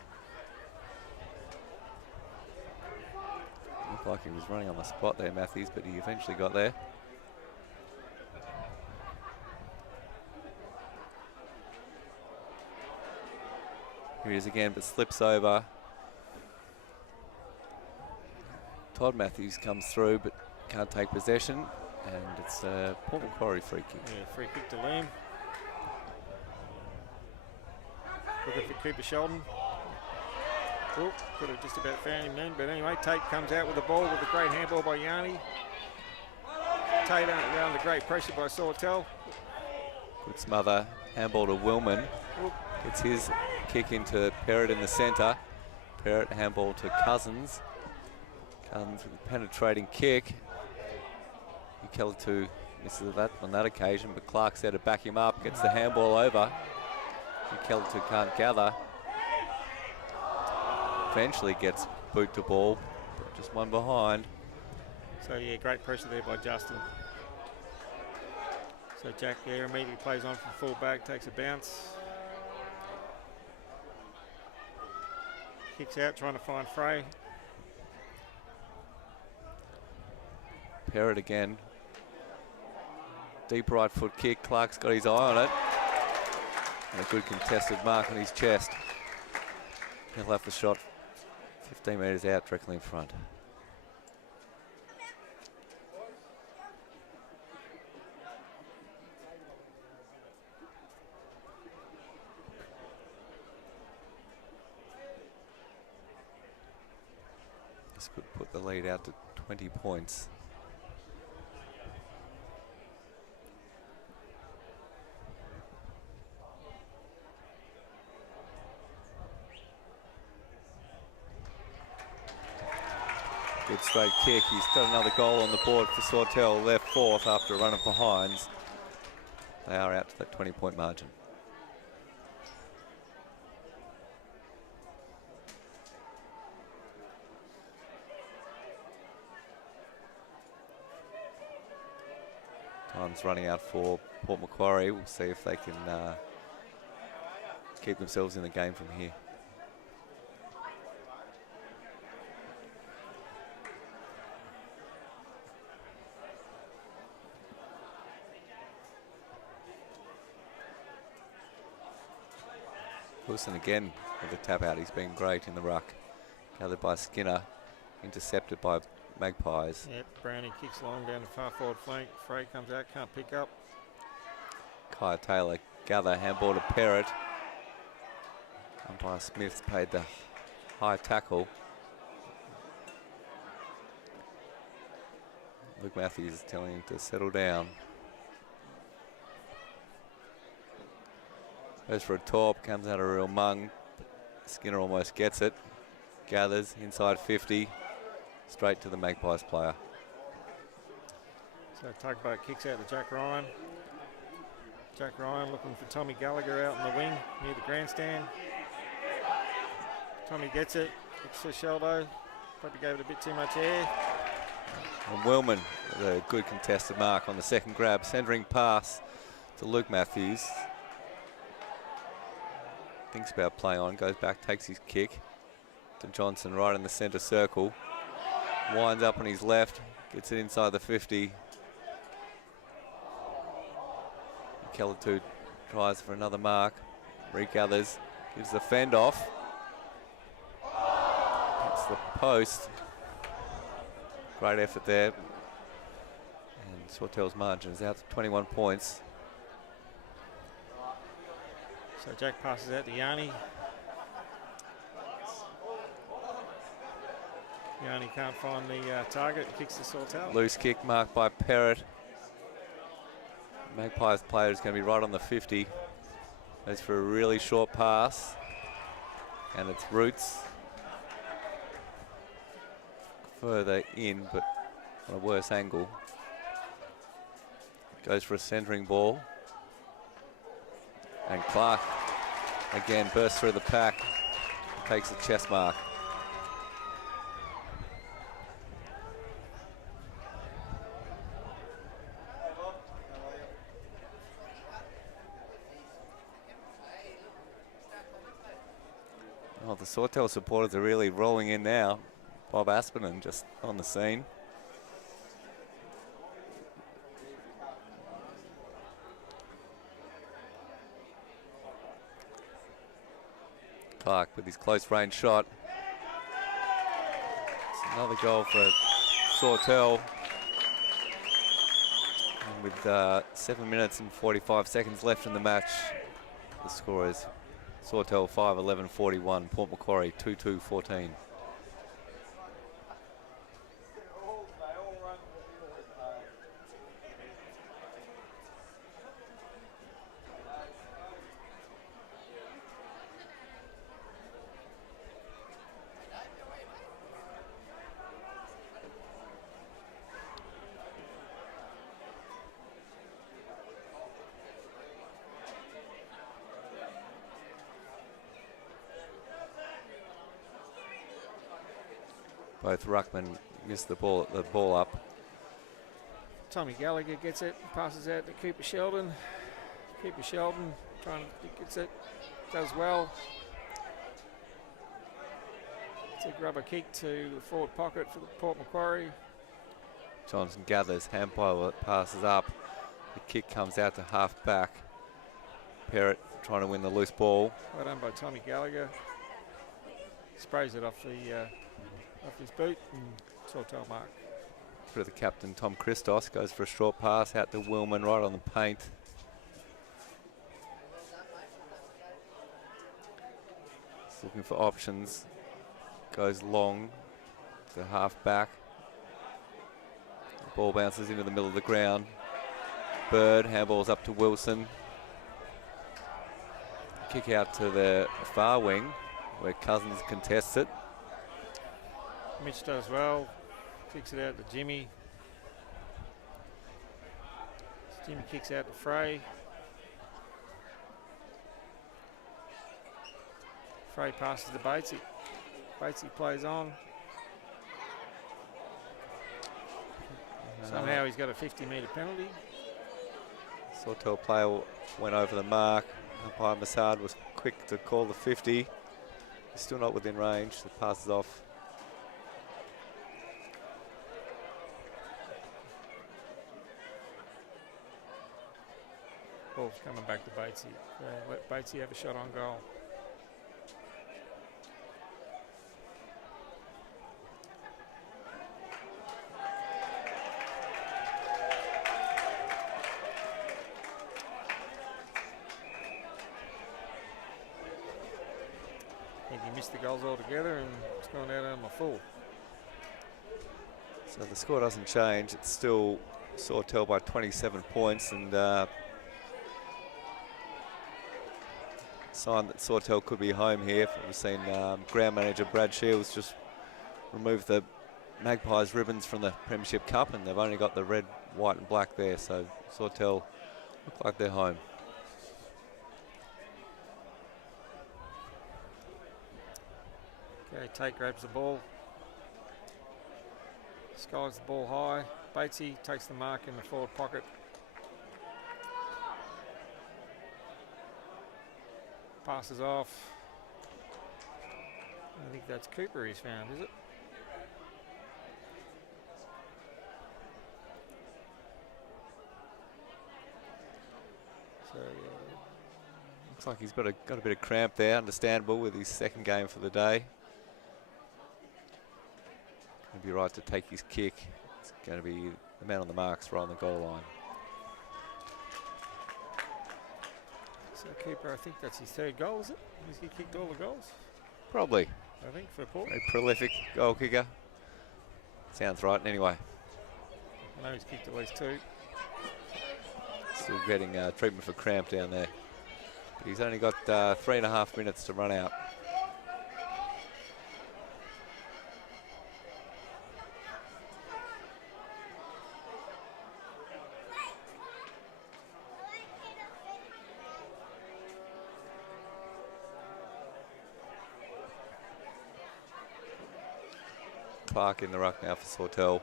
Looked like he was running on the spot there, Matthews, but he eventually got there. Here he is again, but slips over. Todd Matthews comes through, but can't take possession. And it's a Port Macquarie free kick. Yeah, free kick to Liam. Looking for Cooper Sheldon. Oh, could have just about found him then. But anyway, Tate comes out with the ball with a great handball by Yanni. Tate under great pressure by Sawtell. Good smother. Handball to Willman. Gets his kick into Perrott in the centre. Perrott handball to Cousins. Cousins with a penetrating kick. Kelly misses that on that occasion, but Clark's there to back him up, gets the handball over. Kelly can't gather. Eventually gets boot to ball, but just one behind. So yeah, great pressure there by Justin. So Jack there immediately plays on from full back, takes a bounce. Kicks out, trying to find Frey. Perrott again. Deep right foot kick. Clark's got his eye on it. And a good contested mark on his chest. He'll have the shot 15 metres out, directly in front. This could put the lead out to 20 points. Good straight kick. He's got another goal on the board for Sawtell. They're fourth after a run of behinds. They are out to that 20-point margin. Time's running out for Port Macquarie. We'll see if they can keep themselves in the game from here. Wilson again with the tap out. He's been great in the ruck. Gathered by Skinner, intercepted by Magpies. Yep, Browning kicks long down the far forward flank. Frey comes out, can't pick up. Kaya Taylor gather, handball to Perrott. Umpire Smith's paid the high tackle. Luke Matthews is telling him to settle down. Goes for a torp, comes out a real mung. Skinner almost gets it. Gathers inside 50, straight to the Magpies player. So tugboat kicks out to Jack Ryan. Jack Ryan looking for Tommy Gallagher out in the wing near the grandstand. Tommy gets it, looks for Sheldo. Probably gave it a bit too much air. And Wellman with a good contested mark on the second grab. Centering pass to Luke Matthews. Thinks about play on, goes back, takes his kick to Johnson right in the centre circle. Winds up on his left, gets it inside the 50. Kellatu tries for another mark, regathers, gives the fend off. Hits the post. Great effort there. And Sawtell's margin is out to 21 points. So Jack passes out to Yanni. Yanni can't find the target, kicks to Sawtell. Loose kick marked by Perrott. Magpies player is going to be right on the 50. Goes for a really short pass. And it's Roots. Further in, but on a worse angle. Goes for a centering ball. And Clark again bursts through the pack. Takes a chest mark. Oh, the Sawtell supporters are really rolling in now. Bob Aspinen just on the scene. Clark with his close range shot. It's another goal for Sawtell. And with 7 minutes and 45 seconds left in the match, the score is Sawtell 5-11-41, Port Macquarie 2-2-14. Both ruckman missed the ball up. Tommy Gallagher gets it, passes out to Cooper Sheldon. Cooper Sheldon gets it, does well. It's a grubber kick to the forward pocket for the Port Macquarie. Johnson gathers, Hampile passes up. The kick comes out to half back. Perrott trying to win the loose ball. Well done by Tommy Gallagher. Sprays it off his boot and Sawtell mark. For the captain, Tom Christos, goes for a short pass out to Willman right on the paint. He's looking for options. Goes long to half back. The ball bounces into the middle of the ground. Bird handballs up to Wilson. Kick out to the far wing where Cousins contests it. Mitch does well, kicks it out to Jimmy. Jimmy kicks out to Frey. Frey passes to Batesy. Batesy plays on. Somehow he's got a 50-metre penalty. Sawtell player went over the mark. Umpire Massad was quick to call the 50. He's still not within range. The pass is off. Ball's coming back to Batesy. Let Batesy have a shot on goal. I think he missed the goals altogether and it's gone out on my full. So the score doesn't change. It's still Sawtell by 27 points, and sign that Sawtell could be home here. We've seen ground manager Brad Shields just remove the Magpies ribbons from the Premiership Cup, and they've only got the red, white and black there, so Sawtell look like they're home. Okay, Tate grabs the ball. Skies the ball high. Batesy takes the mark in the forward pocket. Passes off. I think that's Cooper he's found, is it? So, Looks like he's got a bit of cramp there, understandable with his second game for the day. Going to be right to take his kick. It's going to be the man on the marks right on the goal line. So Cooper, I think that's his third goal, is it? Has he kicked all the goals? Probably. I think for Port. A prolific goal kicker. Sounds right anyway. I know he's kicked at least 2. Still getting treatment for cramp down there. But he's only got 3.5 minutes to run out. Clark in the ruck now for Sawtell.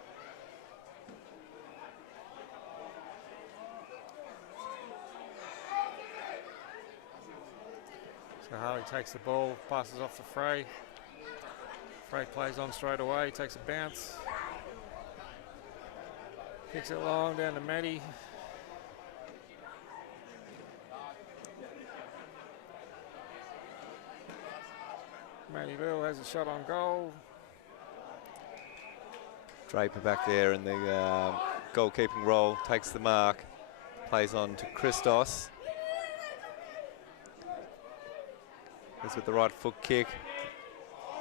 So Harley takes the ball, passes off to Frey. Frey plays on straight away, takes a bounce. Kicks it long down to Matty. Matty Lill has a shot on goal. Draper back there in the goalkeeping role, takes the mark, plays on to Christos. Goes with the right foot kick,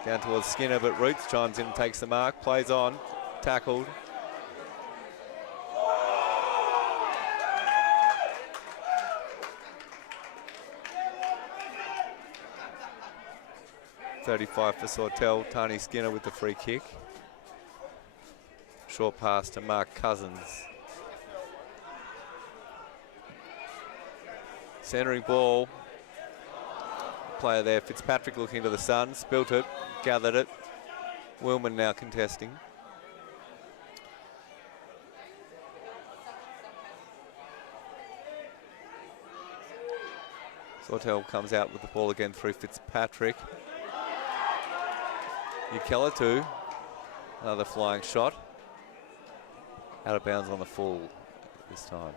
down towards Skinner, but Roots chimes in and takes the mark, plays on, tackled. .35 for Sawtell, Tony Skinner with the free kick. Short pass to Mark Cousins. Centering ball. Player there, Fitzpatrick looking to the sun, spilt it, gathered it. Willman now contesting. Sawtell comes out with the ball again through Fitzpatrick. Ukella too. Another flying shot. Out of bounds on the full this time.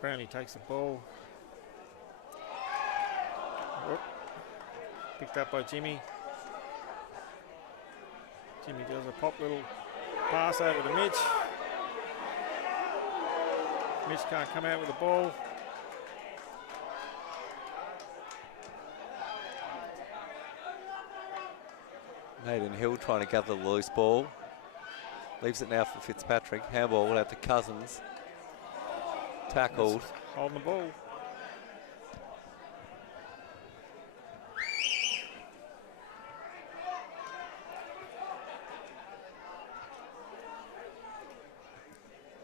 Brownlee takes the ball. Whoop. Picked up by Jimmy. Jimmy does a pop little pass over to Mitch. Mitch can't come out with the ball. Nathan Hill trying to gather the loose ball. Leaves it now for Fitzpatrick. Handball will out to Cousins. Tackled. That's holding the ball.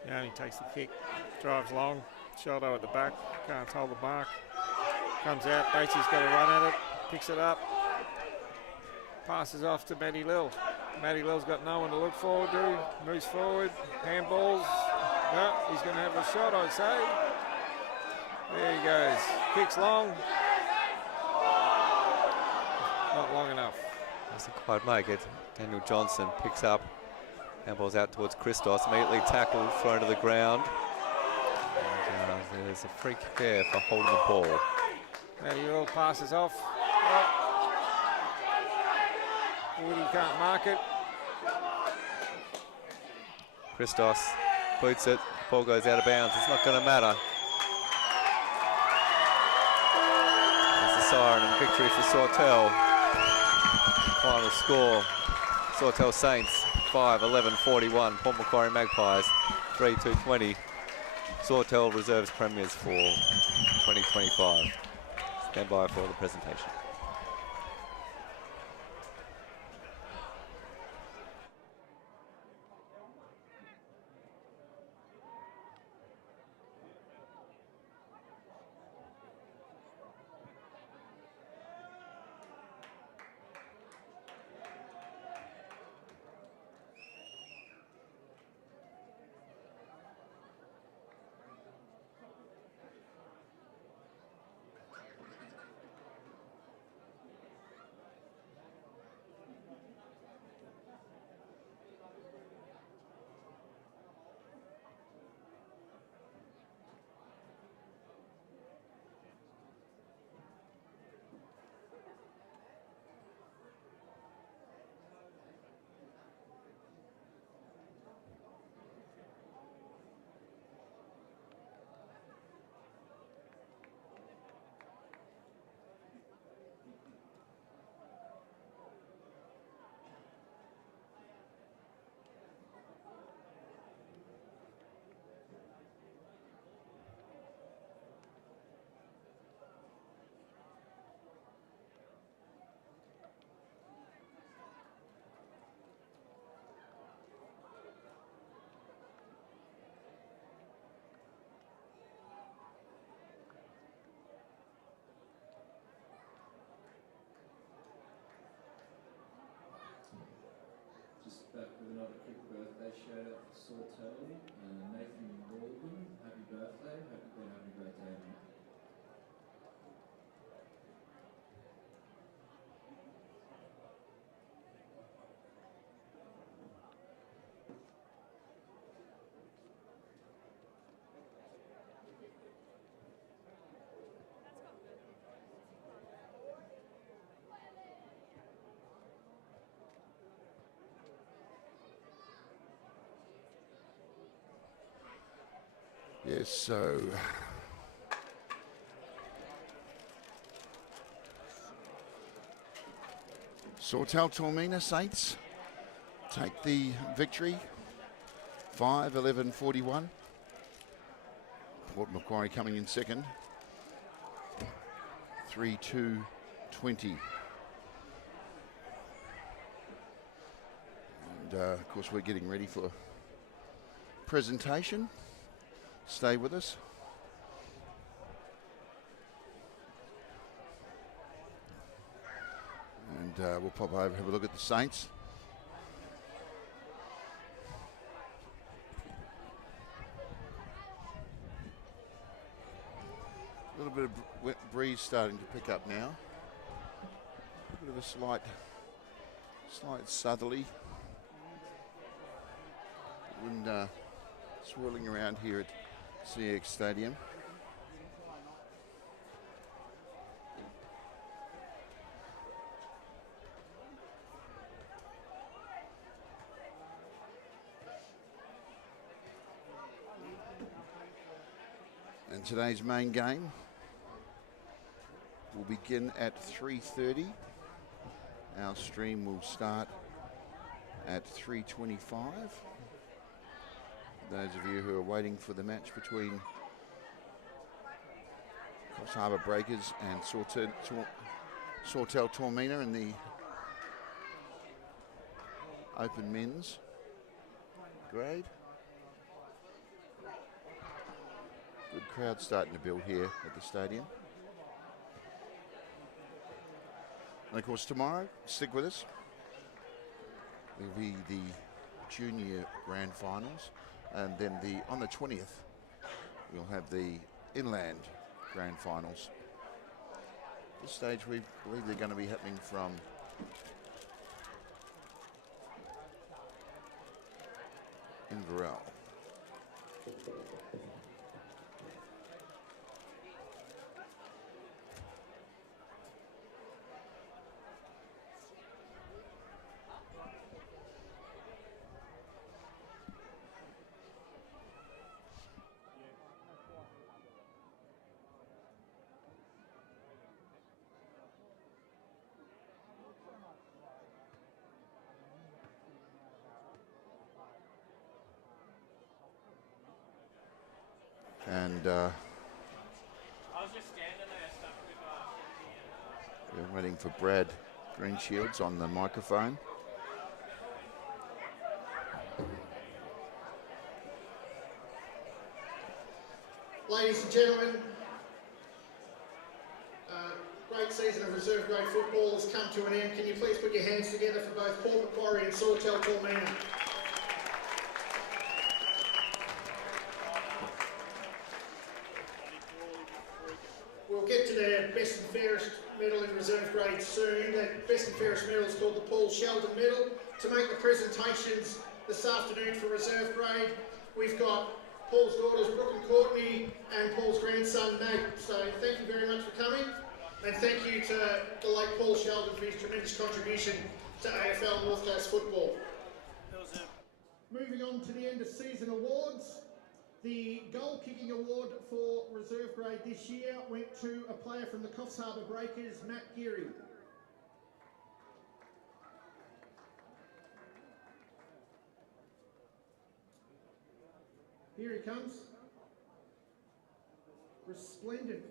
Yanni takes the kick, drives long, Sheldo at the back, can't hold the mark. Comes out, Batesy's got a run at it, picks it up, passes off to Matty Lill. Matty Lill's got no one to look forward to, moves forward, handballs. No, he's going to have a shot, I'd say. There he goes, kicks long. Not long enough. Doesn't quite make it. Daniel Johnson picks up. Handball's out towards Christos, immediately tackled, thrown to the ground. And, there's a free kick there for holding the ball. Matty Lill passes off. Woody can't mark it. Christos boots it, ball goes out of bounds, it's not going to matter. There's the siren and victory for Sawtell. Final score, Sawtell Saints 5-11-41, Port Macquarie Magpies 3-2-20. Sawtell Reserves Premiers for 2025. Stand by for the presentation. another quick birthday shout out for Sawtell, Nathan Walden. Happy birthday. Hope you've been having a great day, mate. Yes, so Sawtell Toormina Saints take the victory, 5-11-41. Port Macquarie coming in second, 3-2-20. And of course we're getting ready for presentation. Stay with us. And we'll pop over and have a look at the Saints. A little bit of wet breeze starting to pick up now. A bit of a slight southerly wind swirling around here at CX Stadium. And today's main game will begin at 3:30. Our stream will start at 3:25. Those of you who are waiting for the match between Coffs Harbour Breakers and Sawtell Toormina in the open men's grade. Good crowd starting to build here at the stadium. And of course tomorrow, stick with us, will be the junior grand finals. And then on the 20th, we'll have the inland grand finals. At this stage, we believe they're going to be happening from Inverell. And we're waiting for Brad Greenshields on the microphone. Ladies and gentlemen, great season of reserve grade football has come to an end. Can you please put your hands together for both Port Macquarie and Sawtell Toormina? We'll get to the best and fairest medal in reserve grade soon. The best and fairest medal is called the Paul Sheldon Medal. To make the presentations this afternoon for reserve grade, we've got Paul's daughters Brooke and Courtney and Paul's grandson Nate. So thank you very much for coming, and thank you to the late Paul Sheldon for his tremendous contribution to AFL North Coast football. Moving on to the end of season awards. The goal kicking award for reserve grade this year went to a player from the Coffs Harbour Breakers, Macquarie. Here he comes, resplendent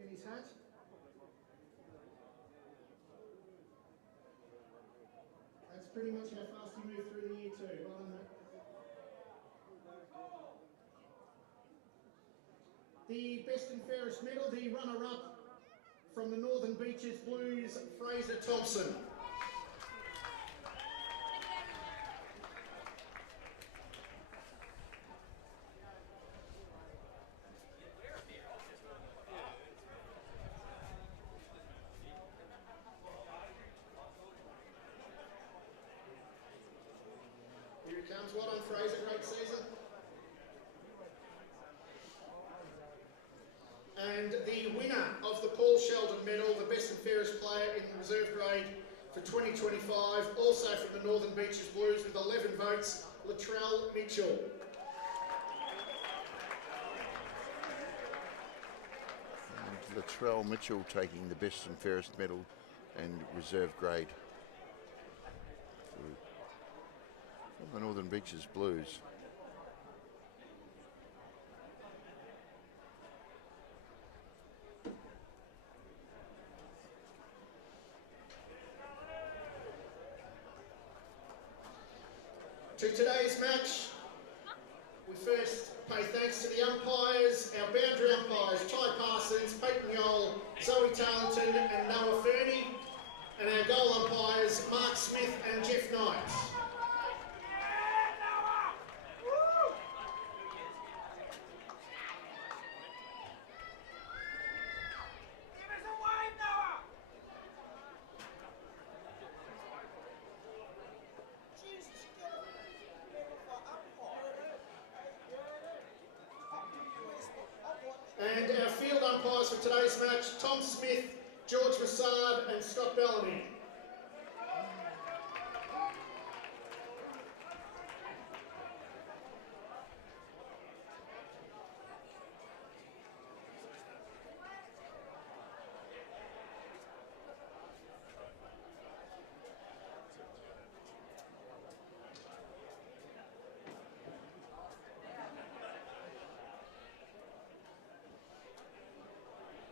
in his hat. That's pretty much how fast he moved through the year too. Well done, mate. The best and fairest medal, the runner-up from the Northern Beaches Blues, Fraser Thompson. fairest player in the reserve grade for 2025, also from the Northern Beaches Blues with 11 votes, Latrell Mitchell. And Latrell Mitchell taking the best and fairest medal and reserve grade for the Northern Beaches Blues. To today's match, we first pay thanks to the umpires, our boundary umpires, Ty Parsons, Peyton Yole, Zoe Tarleton and Noah Fernie, and our goal umpires, Mark Smith and Jeff Knight. And our field umpires for today's match, Tom Smith, George Massard and Scott Bellamy.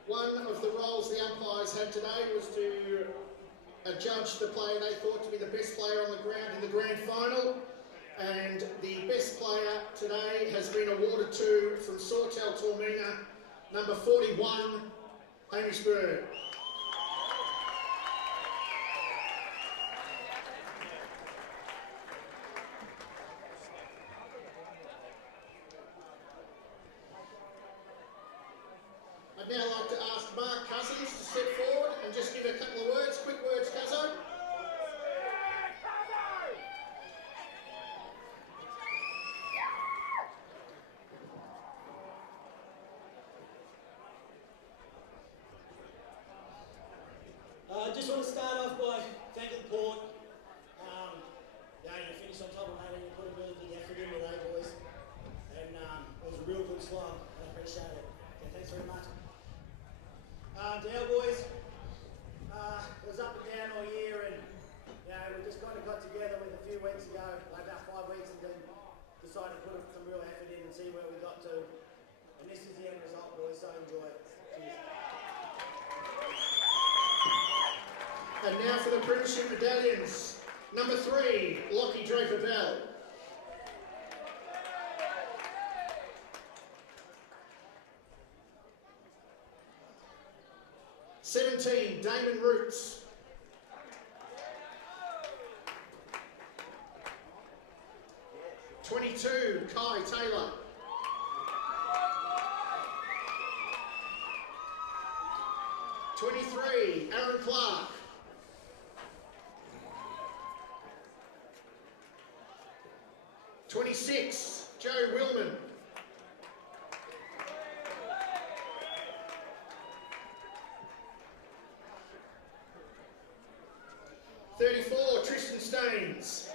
One of the roles the umpires had today was to judge the player they thought to be the best player on the ground in the grand final. And the best player today has been awarded to, from Sawtell, Toormina, number 41, Hamish Bird. I'd now like to ask Mark Cousins to step forward and just give a couple of words, quick words, Cuzzo. I just want to start off by thanking Port. You finished on top of that and you put a really big effort in today, boys. And it was a real good slog. I appreciate it. Okay, thanks very much. To our boys, it was up and down all year, and we just kind of got together with a few weeks ago, like about 5 weeks, and then decided to put some real effort in and see where we got to. And this is the end result, boys, so enjoy it. Cheers. And now for the Premiership medallions. Number 3, Lockie Draper-Bell. (17) Damon Roots. (22) Kai Taylor. (23) Aaron Clark. (26) Joe Willman. (34) Tristan Staines.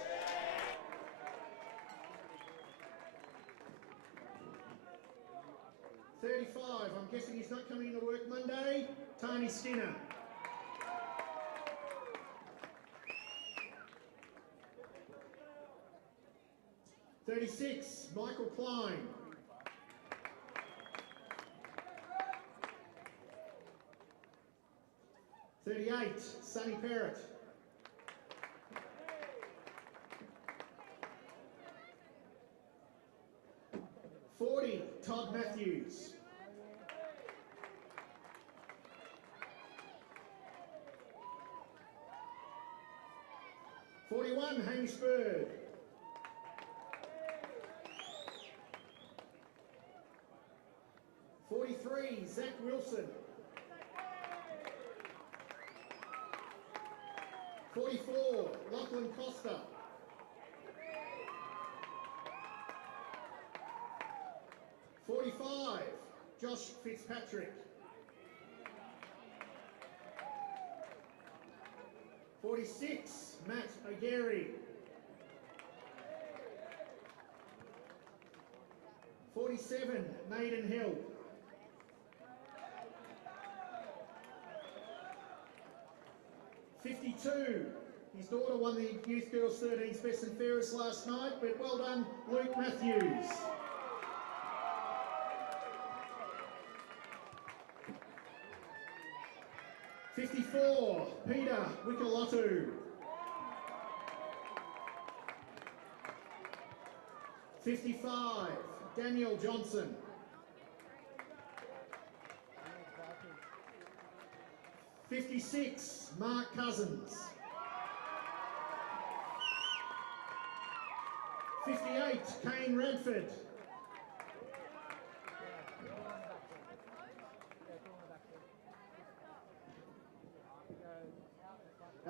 (35) I'm guessing he's not coming into work Monday, Tony Skinner. (36) Michael Klein. (38) Sonny Parrott. (40) Todd Matthews. (41) Hamish Bird. (43) Zach Wilson. 44 Lachlan Costa. 45 Josh Fitzpatrick. 46, Matt O'Gary. 47, Maiden Hill. 52, his daughter won the Youth Girls 13's Best and Fairest last night, but well done, Luke Matthews. 54, Peter Wickalottu. 55, Daniel Johnson. 56, Mark Cousins. 58, Kane Radford.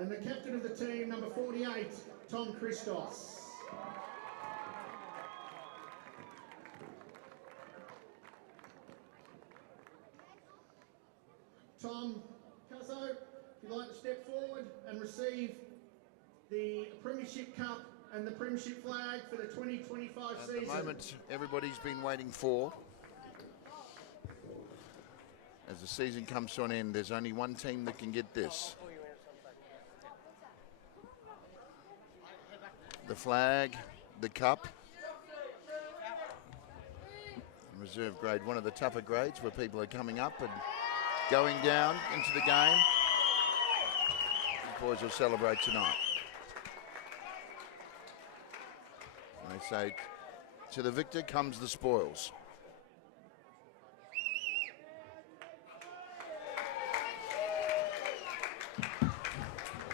And the captain of the team, number 48, Tom Christos. Tom Cuzzo, if you'd like to step forward and receive the Premiership Cup and the Premiership flag for the 2025 season. At the moment, everybody's been waiting for. As the season comes to an end, there's only one team that can get this. The flag, the cup. Reserve grade, one of the tougher grades where people are coming up and going down into the game. The boys will celebrate tonight. And they say, to the victor comes the spoils.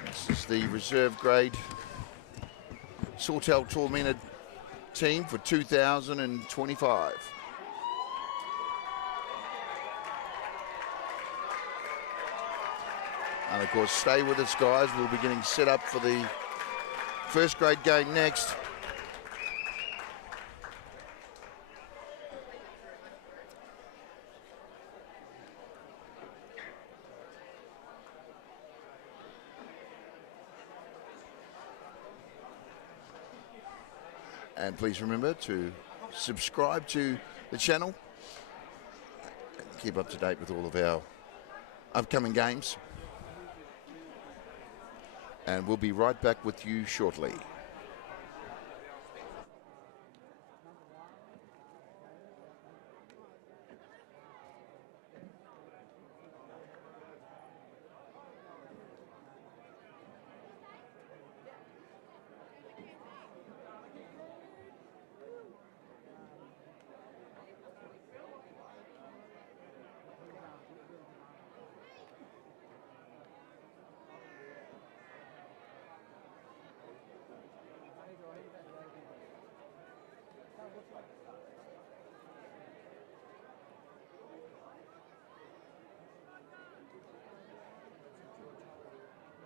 This is the reserve grade Sawtell Toormina team for 2025. And of course, stay with us, guys. We'll be getting set up for the first grade game next. And please remember to subscribe to the channel and keep up to date with all of our upcoming games. And we'll be right back with you shortly.